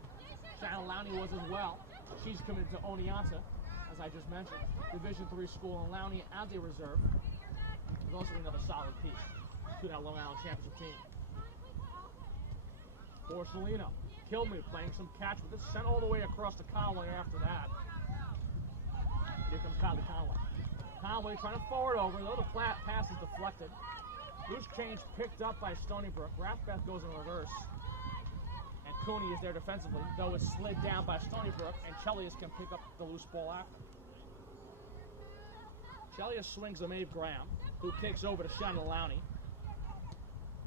Shannon Lowney was as well. She's committed to Oneonta, as I just mentioned. Division III school in Lowney as a reserve. There's also another solid piece to that Long Island Championship team. Borsellino. Kilme playing some catch with it. Sent all the way across to Conway after that. Here comes Kylie Conway. Conway trying to forward over, though the flat pass is deflected. Loose change picked up by Stony Brook. Rathbeth goes in reverse. And Cooney is there defensively, though it's slid down by Stony Brook, and Chelios can pick up the loose ball after. Chelios swings to Maeve Graham, who kicks over to Shannon Lowney.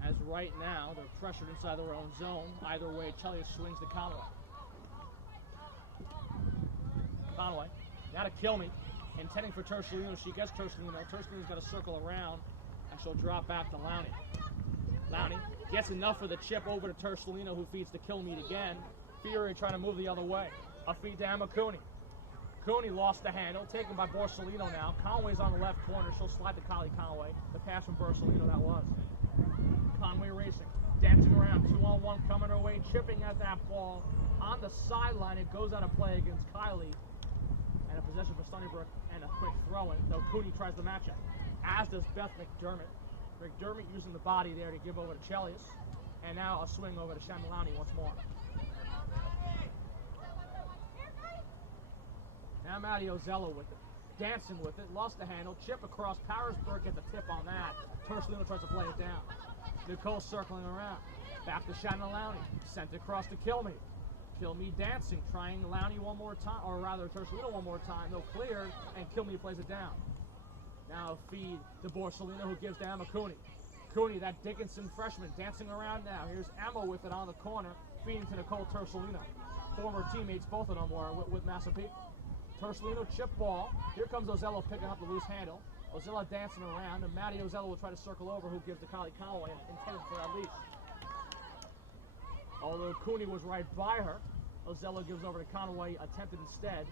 As right now, they're pressured inside their own zone. Either way, Chelios swings to Conway. Conway, now to Kilme. Intending for Tersolino, she gets Tersolino. Tersolino's got to circle around, and she'll drop back to Lowney. Lowney gets enough for the chip over to Tersolino, who feeds to Kilmeade again. Fury trying to move the other way. A feed to Emma Cooney. Cooney lost the handle, taken by Borsellino now. Conway's on the left corner. She'll slide to Kylie Conway. The pass from Borsellino, that was. Conway racing, dancing around, 2-on-1 coming her way, chipping at that ball. On the sideline, it goes out of play against Kylie. And a possession for Stony Brook and a quick throw-in, though Cooney tries the matchup. As does Beth McDermott. McDermott using the body there to give over to Chelios. And now a swing over to Shannon Lowney once more. Now Maddie Ozello with it. Dancing with it, lost the handle, chip across. Powersburg gets the tip on that. Tersolino tries to play it down. Nicole circling around. Back to Shannon Lowney. Sent across to Kilme. Kilme dancing, trying Lowney one more time, or rather Tersolino one more time. No cleared, and Kilme plays it down. Now a feed to Borsellino, who gives to Emma Cooney. Cooney, that Dickinson freshman, dancing around now. Here's Emma with it on the corner, feeding to Nicole Tersolino. Former teammates, both of them were with Massapequa. Tersolino chip ball. Here comes Ozello picking up the loose handle. Ozello dancing around, and Maddie Ozello will try to circle over, who gives to Kylie Conway, intended for at least. Although Cooney was right by her, Ozello gives over to Conway, attempted instead.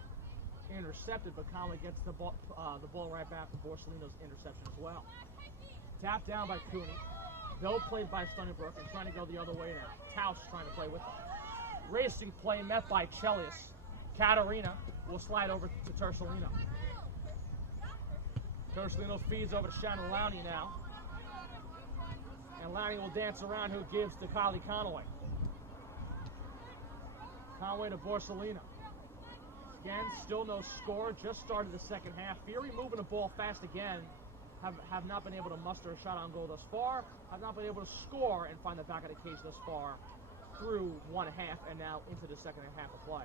Intercepted, but Conway gets the ball right back to Borsellino's interception as well. Tapped down by Cooney. Bill played by Stony Brook and trying to go the other way now. Taus trying to play with them. Racing play met by Chelios. Katarina will slide over to Tersolino. Tersolino feeds over to Shannon Lowney now. And Lowney will dance around, who gives to Kylie Conway. Conway to Borsellino. Again, still no score. Just started the second half. Fury moving the ball fast again. Have not been able to muster a shot on goal thus far. Have not been able to score and find the back of the cage thus far through one half and now into the second half of play.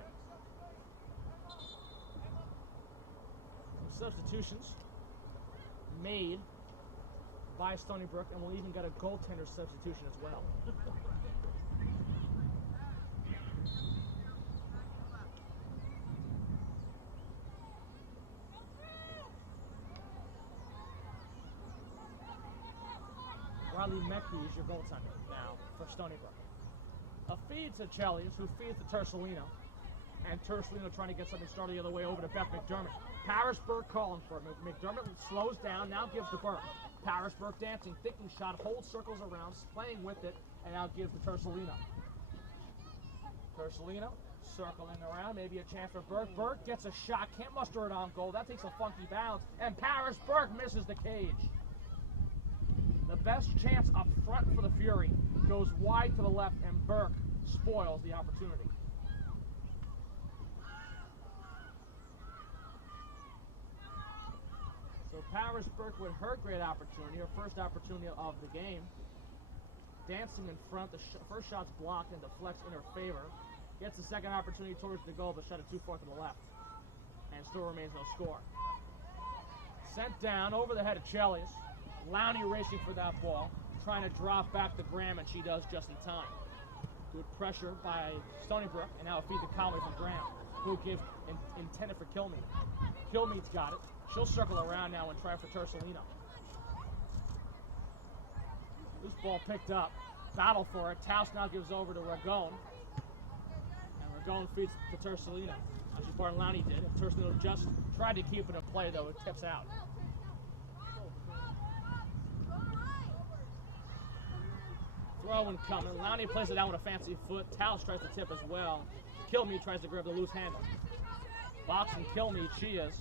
Some substitutions made by Stony Brook, and we'll even get a goaltender substitution as well. Riley Meckley is your goaltender now for Stony Brook. A feed to Chelios, who feeds to Tersolino. And Tersolino trying to get something started the other way over to Beth McDermott. Powersburg calling for it. McDermott slows down, now gives to Burke. Powersburg dancing, thinking shot, holds circles around, playing with it, and now gives to Tersolino. Tersolino circling around, maybe a chance for Burke. Burke gets a shot, can't muster it on goal. That takes a funky bounce, and Powersburg misses the cage. The best chance up front for the Fury goes wide to the left, and Burke spoils the opportunity. So Powersburg with her great opportunity, her first opportunity of the game. Dancing in front, the first shot's blocked and deflects in her favor. Gets the second opportunity towards the goal, but shot it too far to the left. And still remains no score. Sent down over the head of Chelios. Lowney racing for that ball. trying to drop back to Graham, and she does just in time. Good pressure by Stony Brook, and now a feed to Conway from Graham, who gives intended for Kilmeade. Kilmeade's got it. She'll circle around now and try for Tersalino. Loose ball picked up. Battle for it. Taus now gives over to Ragone. And Ragone feeds to Tersalino. Actually, Bartolani did. If Tersalino just tried to keep it in play, though, it tips out. Throw and coming. Lowney plays it out with a fancy foot. Taus tries to tip as well. Kilmeade tries to grab the loose handle. Box and Kilmeade, she is.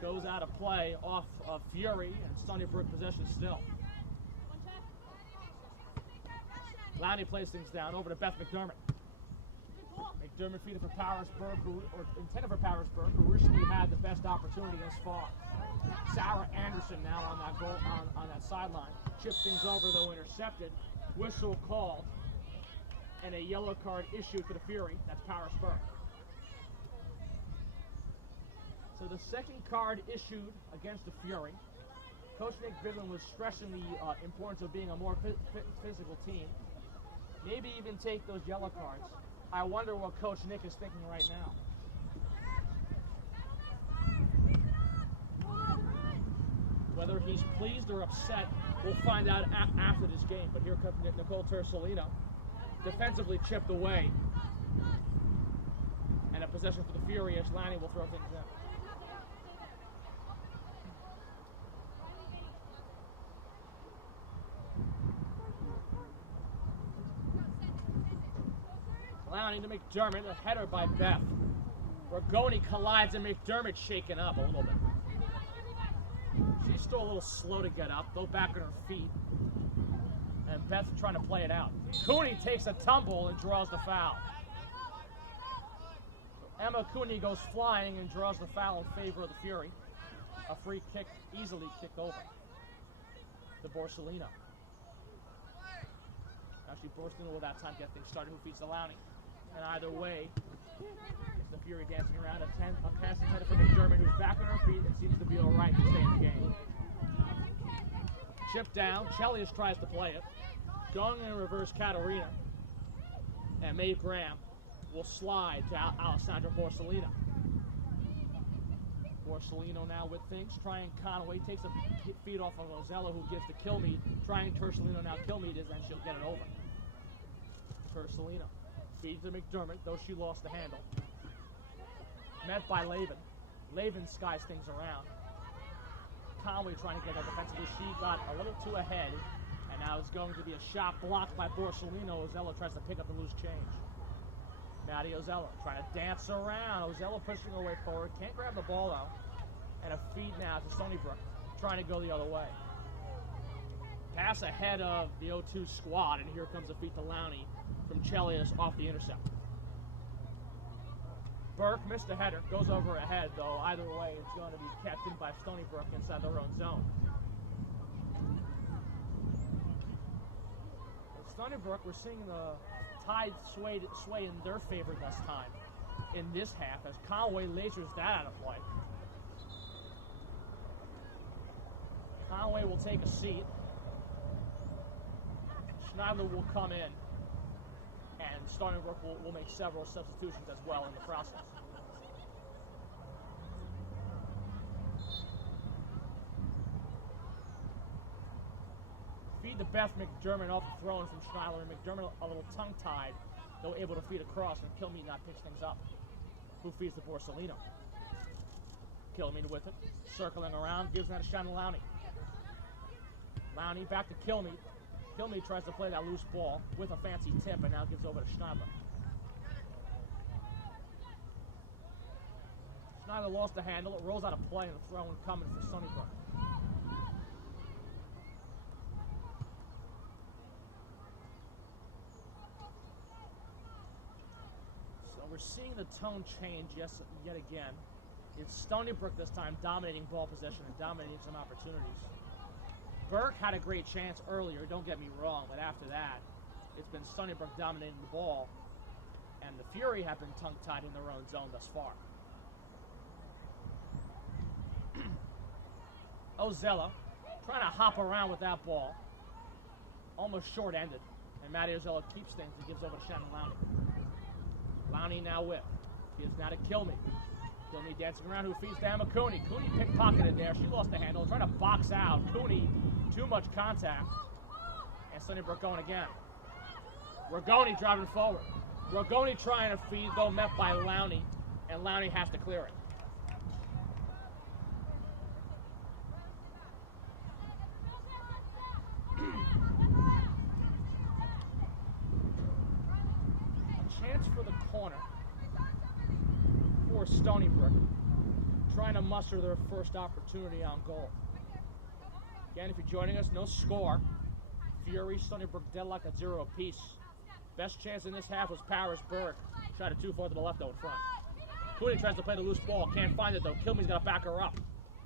Goes out of play off of Fury, and Stony Brook possession still. Lowney plays things down over to Beth McDermott. McDermott feeding for Powersburg, or intended for Powersburg, who recently had the best opportunity thus far. Sarah Anderson now on that goal on that sideline. Chips things over, though intercepted. Whistle called, and a yellow card issued for the Fury. That's Powersburg. So the second card issued against the Fury. Coach Nick Bidlin was stressing the importance of being a more physical team. Maybe even take those yellow cards. I wonder what Coach Nick is thinking right now. Whether he's pleased or upset, we'll find out after this game. But here comes Nicole Tersalino, defensively chipped away. And a possession for the Fury as Lanny will throw things in. Lowney to McDermott, a header by Beth. Ragone collides and McDermott shaken up a little bit. She's still a little slow to get up, though back on her feet. And Beth trying to play it out. Cooney takes a tumble and draws the foul. Emma Cooney goes flying and draws the foul in favor of the Fury. A free kick, easily kicked over to Borsellino. Actually, Borsellino will that time get things started, who feeds to Lowney. And either way, it's the Fury dancing around. A pass intended for McDermott, who's back on her feet and seems to be all right to stay in the game. Chip down. Chelios tries to play it. Going in reverse, Katarina. And Maeve Graham will slide to Alessandra Borsellino. Borsellino now with things. Trying Conway. Takes a feed off of Ozella, who gives to Kilmeade. Trying Tersalino now. Kilmeade is, and she'll get it over. Tersalino feeds to McDermott, though she lost the handle. Met by Lavin. Lavin skies things around. Conway trying to get her defensively. She got a little too ahead, and now it's going to be a shot blocked by Borsellino. Ozella tries to pick up the loose change. Maddie Ozella trying to dance around. Ozella pushing her way forward. Can't grab the ball, though. And a feed now to Stony Brook, trying to go the other way. Pass ahead of the 0-2 squad, and here comes a feed to Lowney from Chelios off the intercept. Burke missed a header, goes over ahead, though either way it's going to be kept in by Stony Brook inside their own zone. With Stony Brook, we're seeing the tide sway in their favor this time in this half as Conway lasers that out of play. Conway will take a seat. Schneider will come in. And Stony Brook will make several substitutions as well in the process. Feed to Beth McDermott off the throw-in from Schneider. And McDermott a little tongue-tied, though able to feed across, and Kilmeade not picks things up. Who feeds to Borsellino. Kilmeade with it. Circling around, gives that a shot to Lowney. Lowney back to Kilmeade. Kilmeade tries to play that loose ball with a fancy tip and now gives over to Schneider. Schneider lost the handle. It rolls out of play and a throw-in coming for Stony Brook. So we're seeing the tone change yet again. It's Stony Brook this time dominating ball possession and dominating some opportunities. Burke had a great chance earlier, don't get me wrong, but after that, it's been Stony Brook dominating the ball, and the Fury have been tongue-tied in their own zone thus far. Ozella trying to hop around with that ball. almost short-ended. And Matty Ozella keeps things and gives over to Shannon Lowney. Lowney now with. Gives now to Kilme. Kilme dancing around, who feeds to Emma Cooney. Cooney pickpocketed there. She lost the handle. Trying to box out. Cooney, too much contact. And Stony Brook going again. Ragoni driving forward. Ragoni trying to feed, though met by Lowney. And Lowney has to clear it. A chance for the corner for Stony Brook, trying to muster their first opportunity on goal. Again, if you're joining us, no score. Fury, Stony Brook deadlock at 0 apiece. Best chance in this half was Paris Berg. Shot it too far to the left, though, in front. Cooney tries to play the loose ball. Can't find it, though. Kilme's got to back her up.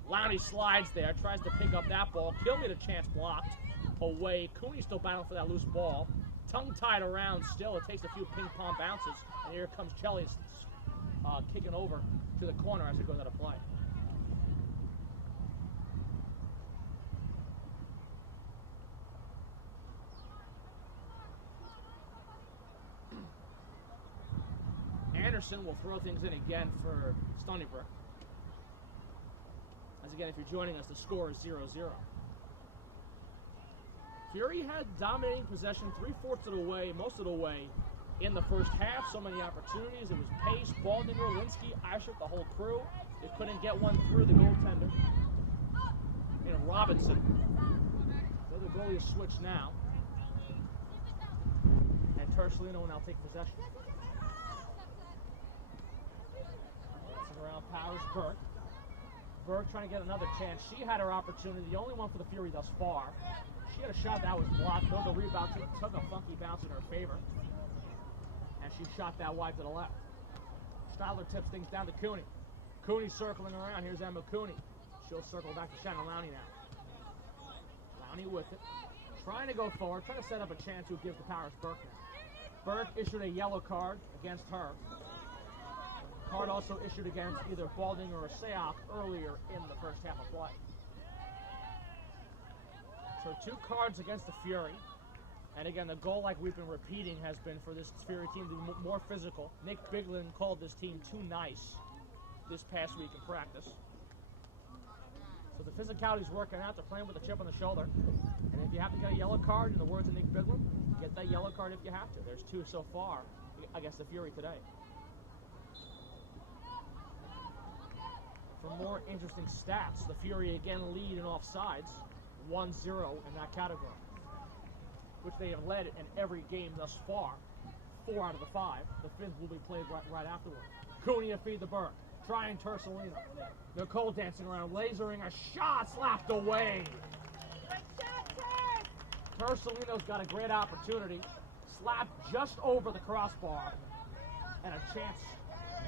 Lowney slides there. Tries to pick up that ball. Kilme the chance blocked. Away. Cooney still battling for that loose ball. Tongue-tied around still. It takes a few ping-pong bounces. And here comes Chelios kicking over to the corner as it goes out of play. Anderson will throw things in again for Stony Brook. As again, if you're joining us, the score is 0-0. Fury had dominating possession 3/4 of the way, most of the way in the first half. So many opportunities. It was Pace, Baldinger, Linsky, Eichert, the whole crew. They couldn't get one through the goaltender. And Robinson. So the goalie is switched now. And Tersolino will now take possession. Around Powers, Burke. Burke trying to get another chance. She had her opportunity, the only one for the Fury thus far. She had a shot that was blocked, though the rebound took a funky bounce in her favor. And she shot that wide to the left. Stadler tips things down to Cooney. Cooney circling around. Here's Emma Cooney. She'll circle back to Shannon Lowney now. Lowney with it. Trying to go forward, trying to set up a chance to give to Powers Burke now. Burke issued a yellow card against her. Card also issued against either Baldinger or Seoff earlier in the first half of play. So 2 cards against the Fury. And again, the goal, like we've been repeating, has been for this Fury team to be more physical. Nick Biglin called this team too nice this past week in practice. So the physicality's working out. They're playing with a chip on the shoulder. And if you have to get a yellow card, in the words of Nick Biglin, get that yellow card if you have to. There's 2 so far against the Fury today. For more interesting stats, the Fury again lead in offsides, 1-0 in that category, which they have led in every game thus far, 4 out of the 5. The 5th will be played right afterward. Cooney to feed the Burke, trying Tersolino. Nicole dancing around, lasering a shot, slapped away. Tersolino's got a great opportunity, slapped just over the crossbar, and a chance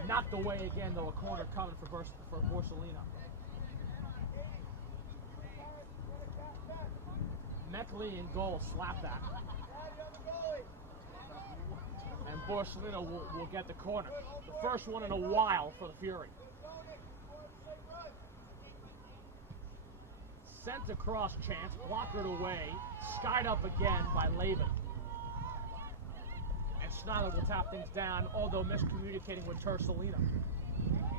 knocked away again, though, a corner coming for Borsalino. Meckley in goal slapped that. And Borsalino will get the corner. The first one in a while for the Fury. Sent across chance, blockered away, skied up again by Laban. Schneider will tap things down, although miscommunicating with Tersolino.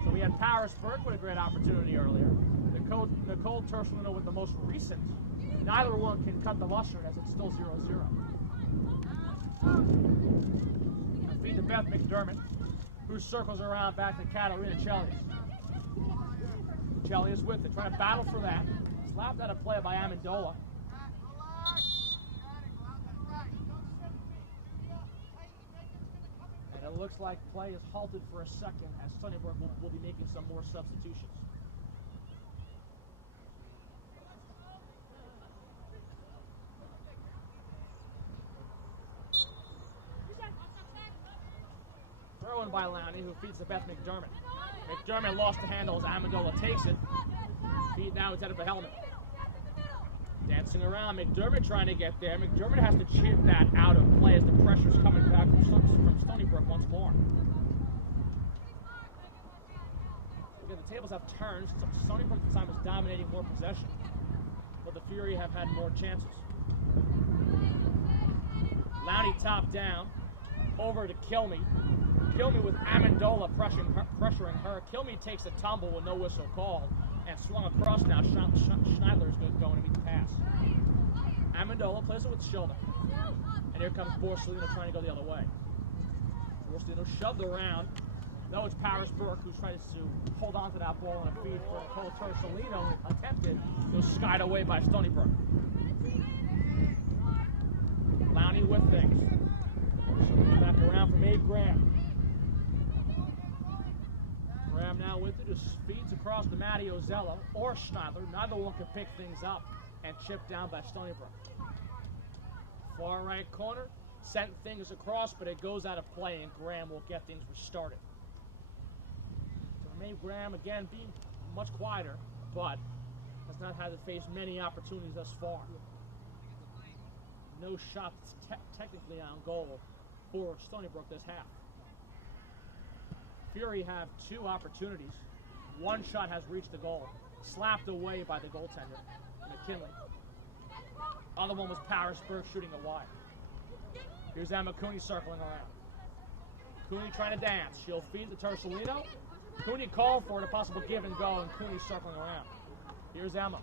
So we had Paris Burke with a great opportunity earlier. Nicole Tersolino with the most recent. Neither one can cut the mustard as it's still 0-0. Feed to Beth McDermott, who circles around back to Katarina Chelios. Chelios with it, trying to battle for that. Slapped out of play by Amendola. It looks like play is halted for a second as Stony Brook will be making some more substitutions. Throw in by Lowney, who feeds to Beth McDermott. McDermott lost the handle as Amendola takes it. Feed now instead of the helmet. Dancing around, McDermott trying to get there. McDermott has to chip that out of play as the pressure's coming back from Stony Brook once more. Again, the tables have turned. Stony Brook this time is dominating more possession, but the Fury have had more chances. Lowney top down, over to Kilme. Kilme with Amendola pressuring her. Kilme takes a tumble with no whistle called, and swung across now. Schneider's going to meet the pass. Amendola plays it with shoulder. And here comes Borsellino trying to go the other way. Borsellino shoved around. Though it's Paris Burke who's trying to hold on to that ball on a feed for Nicole Torsolino, attempted, was skied away by Stony Brook. Lowney with things. Back around from Abe Graham. Graham now with it, just feeds across to Matty Ozella or Schneider. Neither one can pick things up and chip down by Stony Brook. Far right corner, sent things across, but it goes out of play, and Graham will get things restarted. Maeve Graham, again, being much quieter, but has not had to face many opportunities thus far. No shots technically on goal for Stony Brook this half. Fury have two opportunities. One shot has reached the goal, slapped away by the goaltender, McKinley. Other one was Paris Burke shooting it wide. Here's Emma Cooney circling around. Cooney trying to dance. She'll feed to Torsolino. Cooney called for it, a possible give and go, and Cooney circling around. Here's Emma.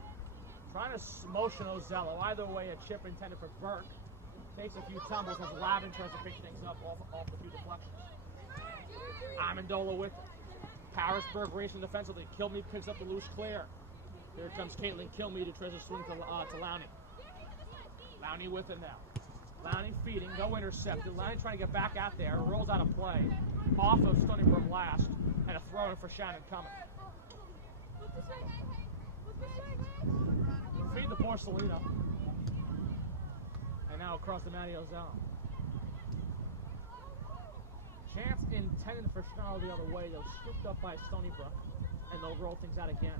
Trying to motion Ozella. Either way, a chip intended for Burke. Takes a few tumbles as Lavin tries to pick things up off a few deflections. Amendola with it. Paris Burke racing defensively. Kilme picks up the loose clear. Here comes Caitlin Kilme to try to swing to Lowney. Lowney with it now. Lowney feeding, no intercepted. Lowney trying to get back out there. Rolls out of play. Off of Stony Brook last. And a throw in for Shannon Cummins. Feed the Borsellino. And now across the Matty Ozella. Chance intended for Schneider the other way, though scooped up by Stony Brook. And they'll roll things out again.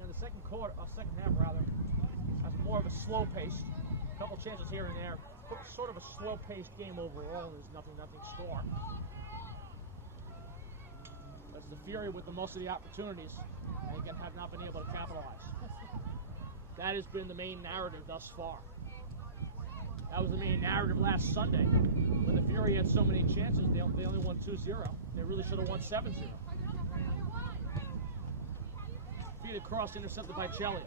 In the second half has more of a slow pace. A couple chances here and there. Sort of a slow-paced game overall. There's nothing score. That's the Fury with the most of the opportunities, and again have not been able to capitalize. That has been the main narrative thus far. That was the main narrative last Sunday. When the Fury had so many chances, they only won 2-0. They really should have won 7-0. Feed across, intercepted by Chelios.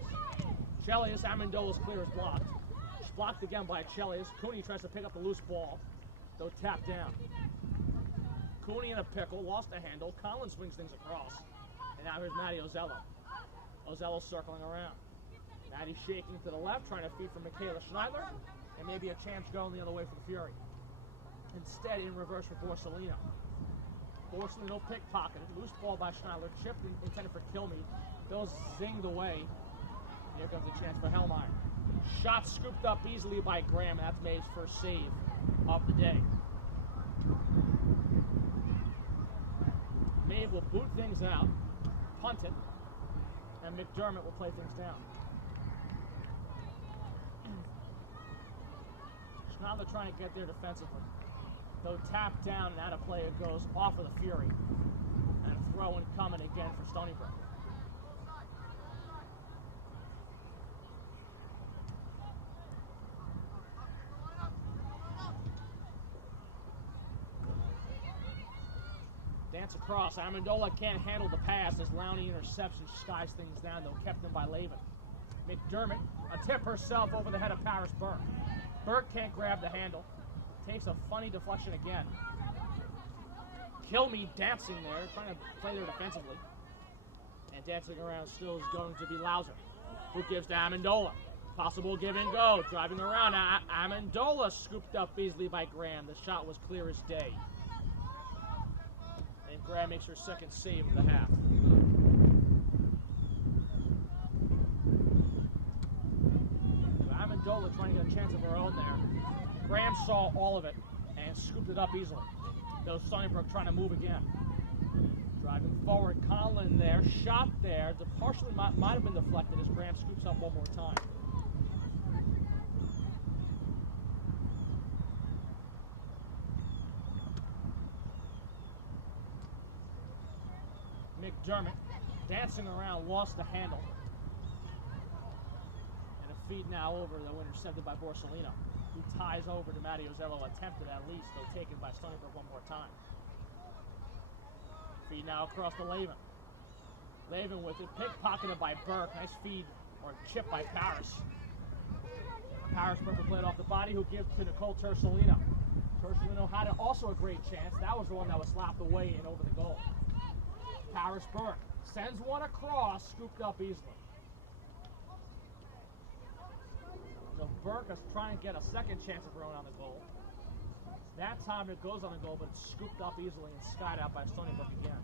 Chelios, Amendola's clear is blocked. It's blocked again by Chelios. Cooney tries to pick up the loose ball, though tapped down. Cooney in a pickle, lost the handle. Collins swings things across. And now here's Matty Ozella. Ozella circling around. Matty shaking to the left, trying to feed for Michaela Schneider. And maybe a chance going the other way for the Fury. Instead, in reverse for Borsellino. Borsellino pickpocketed. Loose ball by Schneider. Chipped intended for Kilme. Those zinged away. Here comes a chance for Hellmeyer. Shot scooped up easily by Graham. That's May's first save of the day. Maeve will boot things out, punt it, and McDermott will play things down. Schneider trying to get there defensively. Though tapped down and out of play, it goes off of the Fury. And a throw in coming again for Stony Brook. Dance across. Amendola can't handle the pass as Lowney interception skies things down, though kept in by Lavin. McDermott, a tip herself over the head of Paris Burke. Burke can't grab the handle. Takes a funny deflection again. Kilme dancing there, trying to play there defensively. And dancing around still is going to be Lauser, who gives to Amendola. Possible give and go. Driving around. Amendola scooped up easily by Graham. The shot was clear as day. And Graham makes her second save of the half. So Amendola trying to get a chance of her own there. Graham saw all of it and scooped it up easily. Though Stony Brook trying to move again. Driving forward, Conlon there, shot there. The partially might have been deflected as Graham scoops up one more time. McDermott dancing around, lost the handle. And a feed now over, though intercepted by Borsellino. who ties over to Matty Ozello, attempted at least, though taken by Stony Brook one more time. Feed now across to Lavin. Lavin with it, pickpocketed by Burke. Nice feed, or chip by Paris. Paris Burke will play it off the body, who gives to Nicole Tersolino. Tersolino had also a great chance. That was the one that was slapped away and over the goal. Paris Burke sends one across, scooped up easily. So Burke is trying to get a second chance of throwing on the goal. That time it goes on the goal, but it's scooped up easily and skied out by Stony Brook again.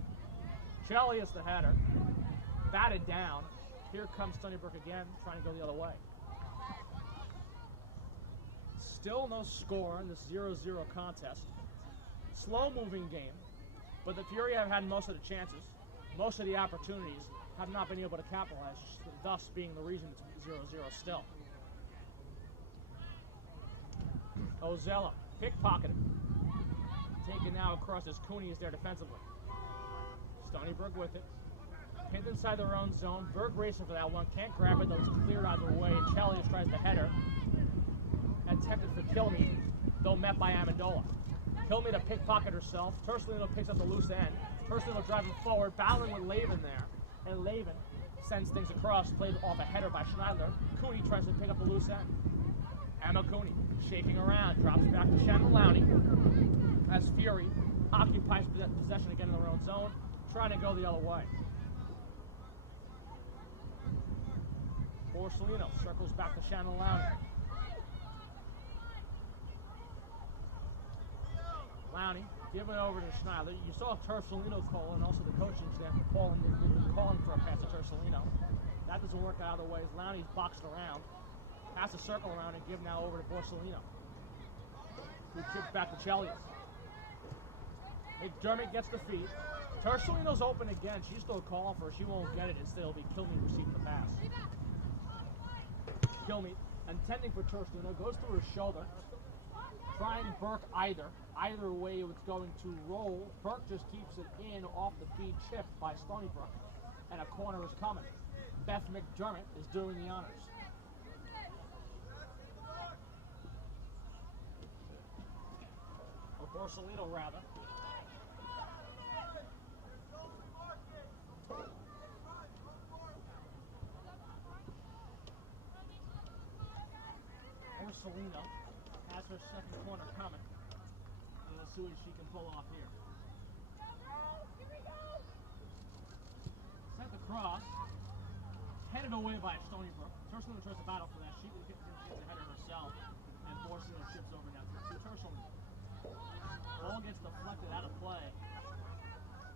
Shelley is the header. Batted down. Here comes Stony Brook again, trying to go the other way. Still no score in this 0-0 contest. Slow-moving game, but the Fury have had most of the chances, most of the opportunities, have not been able to capitalize, thus being the reason it's 0-0 still. Ozello, pickpocketed. Taken now across as Cooney is there defensively. Stony Brook with it. Pinned inside their own zone. Burke racing for that one. Can't grab it, though it's cleared either way. And Chelios tries the header. Attempted for Kilme, though met by Amendola. Kilme to pickpocket herself. Tersolino picks up the loose end. Tersolino driving forward, battling with Lavin there. And Lavin sends things across, played off a header by Schneider. Cooney tries to pick up the loose end. Emma Cooney shaking around, drops back to Shannon Lowney as Fury occupies possession again in their own zone, trying to go the other way. Borsellino circles back to Shannon Lowney. Lowney giving it over to Schneider. You saw Tersolino call and also the coaching staff calling for a pass to Tersolino. That doesn't work out of the way as Lowney's boxed around. Has to circle around and give now over to Borsellino, who chips back to Chelios. McDermott gets the feed. Tersolino's open again. She's still calling for her. She won't get it. Instead, it'll be Kilme receiving the pass. Kilme, intending for Tersolino, goes through her shoulder. Trying Burke either. Either way, it's going to roll. Burke just keeps it in off the feed chip by Stony Brook. And a corner is coming. Beth McDermott is doing the honors. Borsellino, rather. Borsellino has her second corner coming. And let's see what she can pull off here. Sent across. Headed away by Stony Brook. Tersolino tries to battle for that. She can get the header herself. And Borsellino ships over now to Tersolino. Ball gets deflected out of play.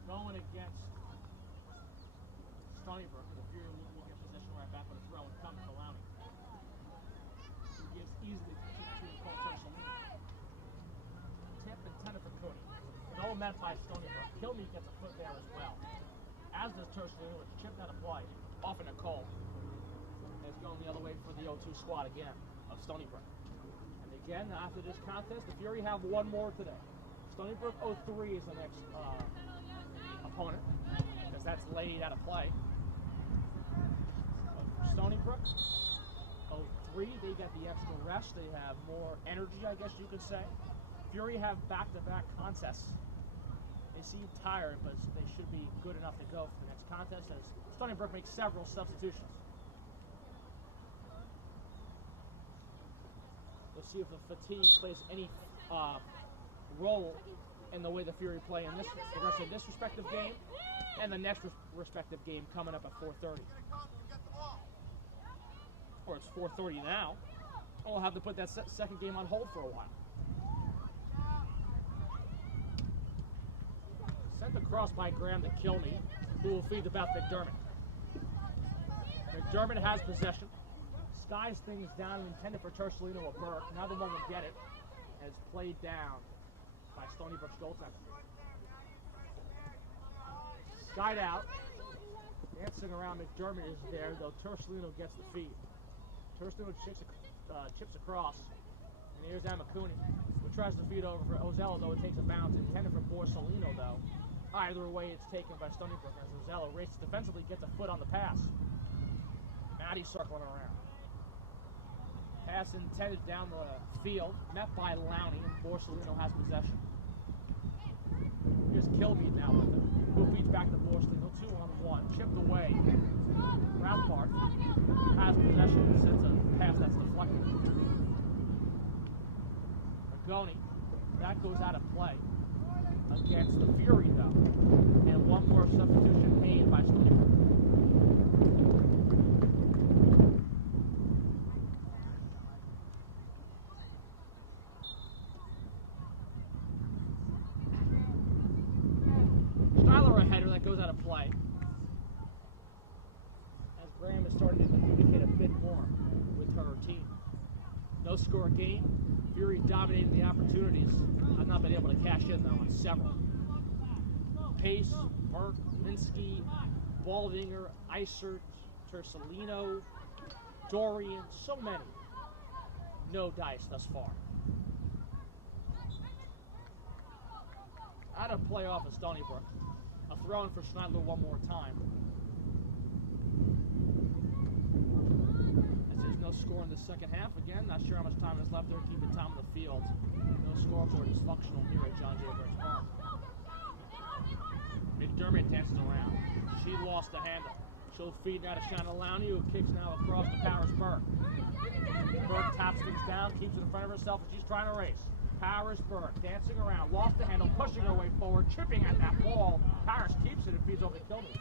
Going against Stony Brook. The Fury will get possession right back with a throw and coming to Lowney. He gives easily to Nicole Tersolino. Tip intended for Cody. No met by Stony Brook. Kilme gets a foot there as well. As does Tersolino. It's chipped out of play. Off of Nicole. And it's going the other way for the 0-2 squad again of Stony Brook. And again, after this contest, the Fury have one more today. Stony Brook 0-3 is the next opponent, because that's laid out of play. Stony Brook 0-3, they get the extra rest. They have more energy, I guess you could say. Fury have back-to-back contests. They seem tired, but they should be good enough to go for the next contest, as Stony Brook makes several substitutions. Let's see if the fatigue plays any role in the way the Fury play in the rest of this respective game and the next respective game coming up at 4:30. Or it's 4:30 now. We'll have to put that second game on hold for a while. Sent across by Graham to Kilme, who will feed to Beth McDermott. McDermott has possession. Skies things down and intended for Tersolino or Burke. Now the one will get it. And it's played down by Stony Brook's goaltender. Skied out. Dancing around, McDermott is there, though Tersolino gets the feed. Tersolino chips across. And here's Emma Cooney, who tries to feed over for Ozello, though it takes a bounce. Intended for Borsellino, though. Either way, it's taken by Stony Brook as Ozello races defensively, gets a foot on the pass. Maddie circling around. Pass intended down the field, met by Lowney, and Borsellino has possession. Here's Kilby now with it. Who feeds back to Borsellino, 2-on-1, chipped away. Rathbart has possession and sends a pass that's deflected. Magoni, that goes out of play against the Fury though. And one more substitution made by Stony Brook. A header that goes out of play. As Graham is starting to communicate a bit more with her team. No score game. Fury dominating the opportunities. I've not been able to cash in though on several. Pace, Burke, Minsky, Baldinger, Isert, Tersolino, Dorian, so many. No dice thus far. Out of play off of Stony Brook. A throw in for Schneidler one more time. As there's no score in the second half. Again, not sure how much time is left there. Keeping time on the field. No scoreboard is functional here at John J. Burns Park. McDermott dances around. She lost the handle. She'll feed now to Shanna Lowney, who kicks now across to Paris Burke. Burke taps things down, keeps it in front of herself, and she's trying to race. Paris Burke dancing around, lost the handle, pushing her way forward, chipping at that ball. Paris keeps it and feeds over to Kilby.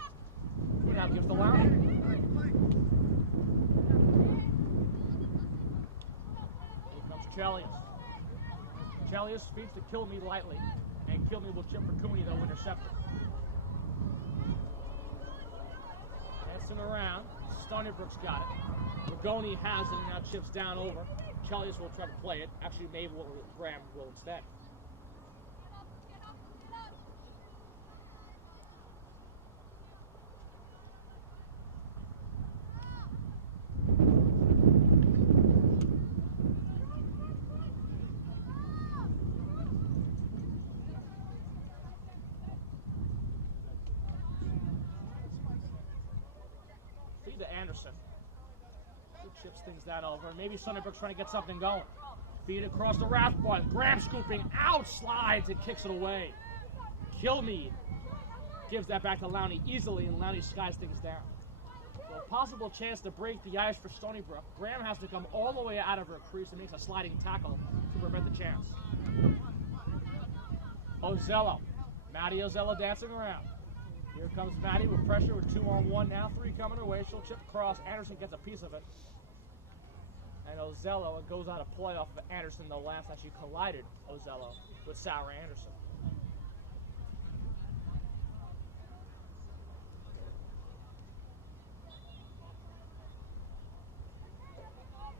Who now gives the Lowney. Here comes Chelios. Chelios feeds to Kilby lightly, and Kilby will chip for Cooney, though, intercepted. Dancing around, Stony Brook's got it. Magoni has it and now chips down over. Chelios will try to play it. Actually, maybe Graham will instead. Feed to Anderson. Chips things down over. Maybe Stony Brook's trying to get something going. Feed across the Rathbun. Graham scooping out, slides, and kicks it away. Kilmeade gives that back to Lowney easily, and Lowney skies things down. So a possible chance to break the ice for Stony Brook. Graham has to come all the way out of her crease and makes a sliding tackle to prevent the chance. Ozello. Maddie Ozello dancing around. Here comes Maddie with pressure with 2-on-1 now. 3 coming her way. She'll chip across. Anderson gets a piece of it. And Ozello, it goes out of play off of Anderson, the last time she collided Ozello with Sarah Anderson.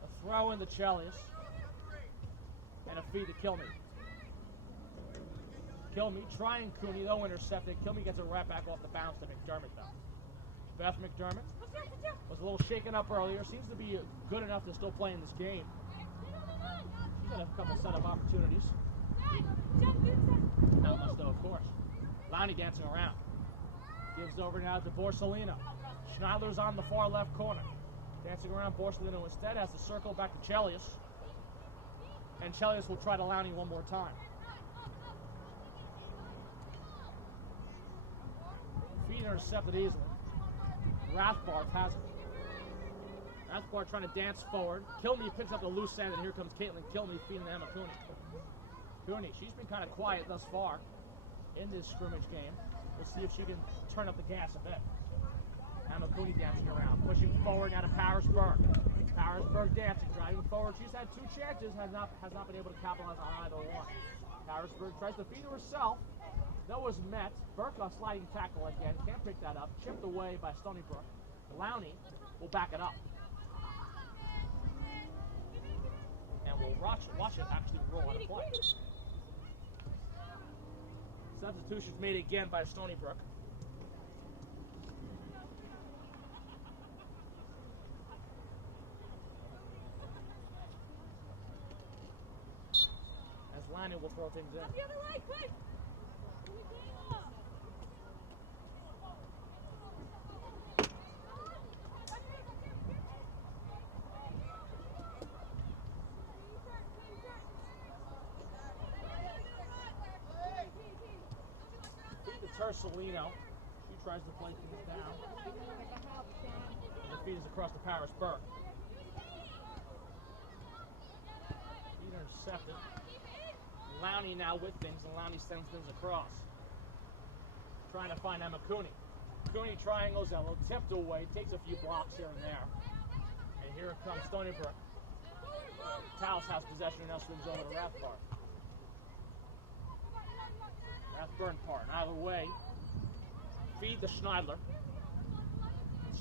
A throw in the Chelios. And a feed to Kilmeade. Kilmeade trying Cooney, though intercepted. Kilmeade gets it right back off the bounce to McDermott, though. Beth McDermott was a little shaken up earlier. Seems to be good enough to still play in this game. She's got a couple set of opportunities. Not much, though, of course. Lowney dancing around. Gives over now to Borsellino. Schneidler's on the far left corner. Dancing around, Borsellino instead has to circle back to Chelios. And Chelios will try to Lowney one more time. Feed intercepted easily. Rathbart has it. Rathbart trying to dance forward. Kilmeade picks up the loose end, and here comes Caitlin Kilmeade feeding to Emma Cooney. Cooney, she's been kind of quiet thus far in this scrimmage game. Let's see if she can turn up the gas a bit. Emma Cooney dancing around, pushing forward now to Paris Burke. Paris Burke dancing, driving forward. She's had 2 chances, has not been able to capitalize on either one. Paris Burke tries to feed to herself. That was met. Burke on sliding tackle again. Can't pick that up. Chipped away by Stony Brook. Lowney will back it up. And we'll watch it actually roll out of play. Substitutions made again by Stony Brook. As Lowney will throw things in. The other way, quick! Borsalino. She tries to play things down. And the feed is across to Paris Burke. Feed intercepted. Lowney now with things, and Lowney sends things across. Trying to find Emma Cooney. Cooney triangles that little tipped away, takes a few blocks here and there. And here comes Stony Brook. Taos has possession and now swings over to Rathbard. Rathburn part, either way. Feed to Schneidler.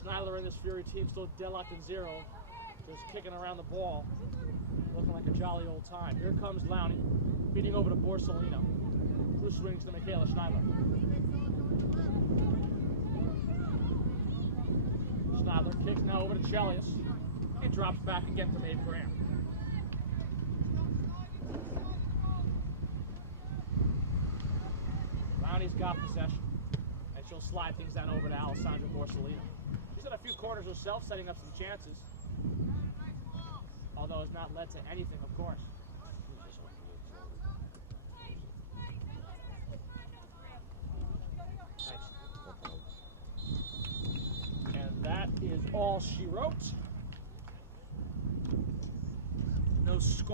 Schneidler and this Fury team still deadlocked in 0. Just kicking around the ball. Looking like a jolly old time. Here comes Lowney. Feeding over to Borsalino. Who swings to Michaela Schneidler. Schneidler kicks now over to Chelius. It drops back again to Maeve Graham. Lowney's got possession. And she'll slide things down over to Alessandra Borsalino. She's had a few quarters herself, setting up some chances. Although it's not led to anything, of course. And that is all she wrote. No score.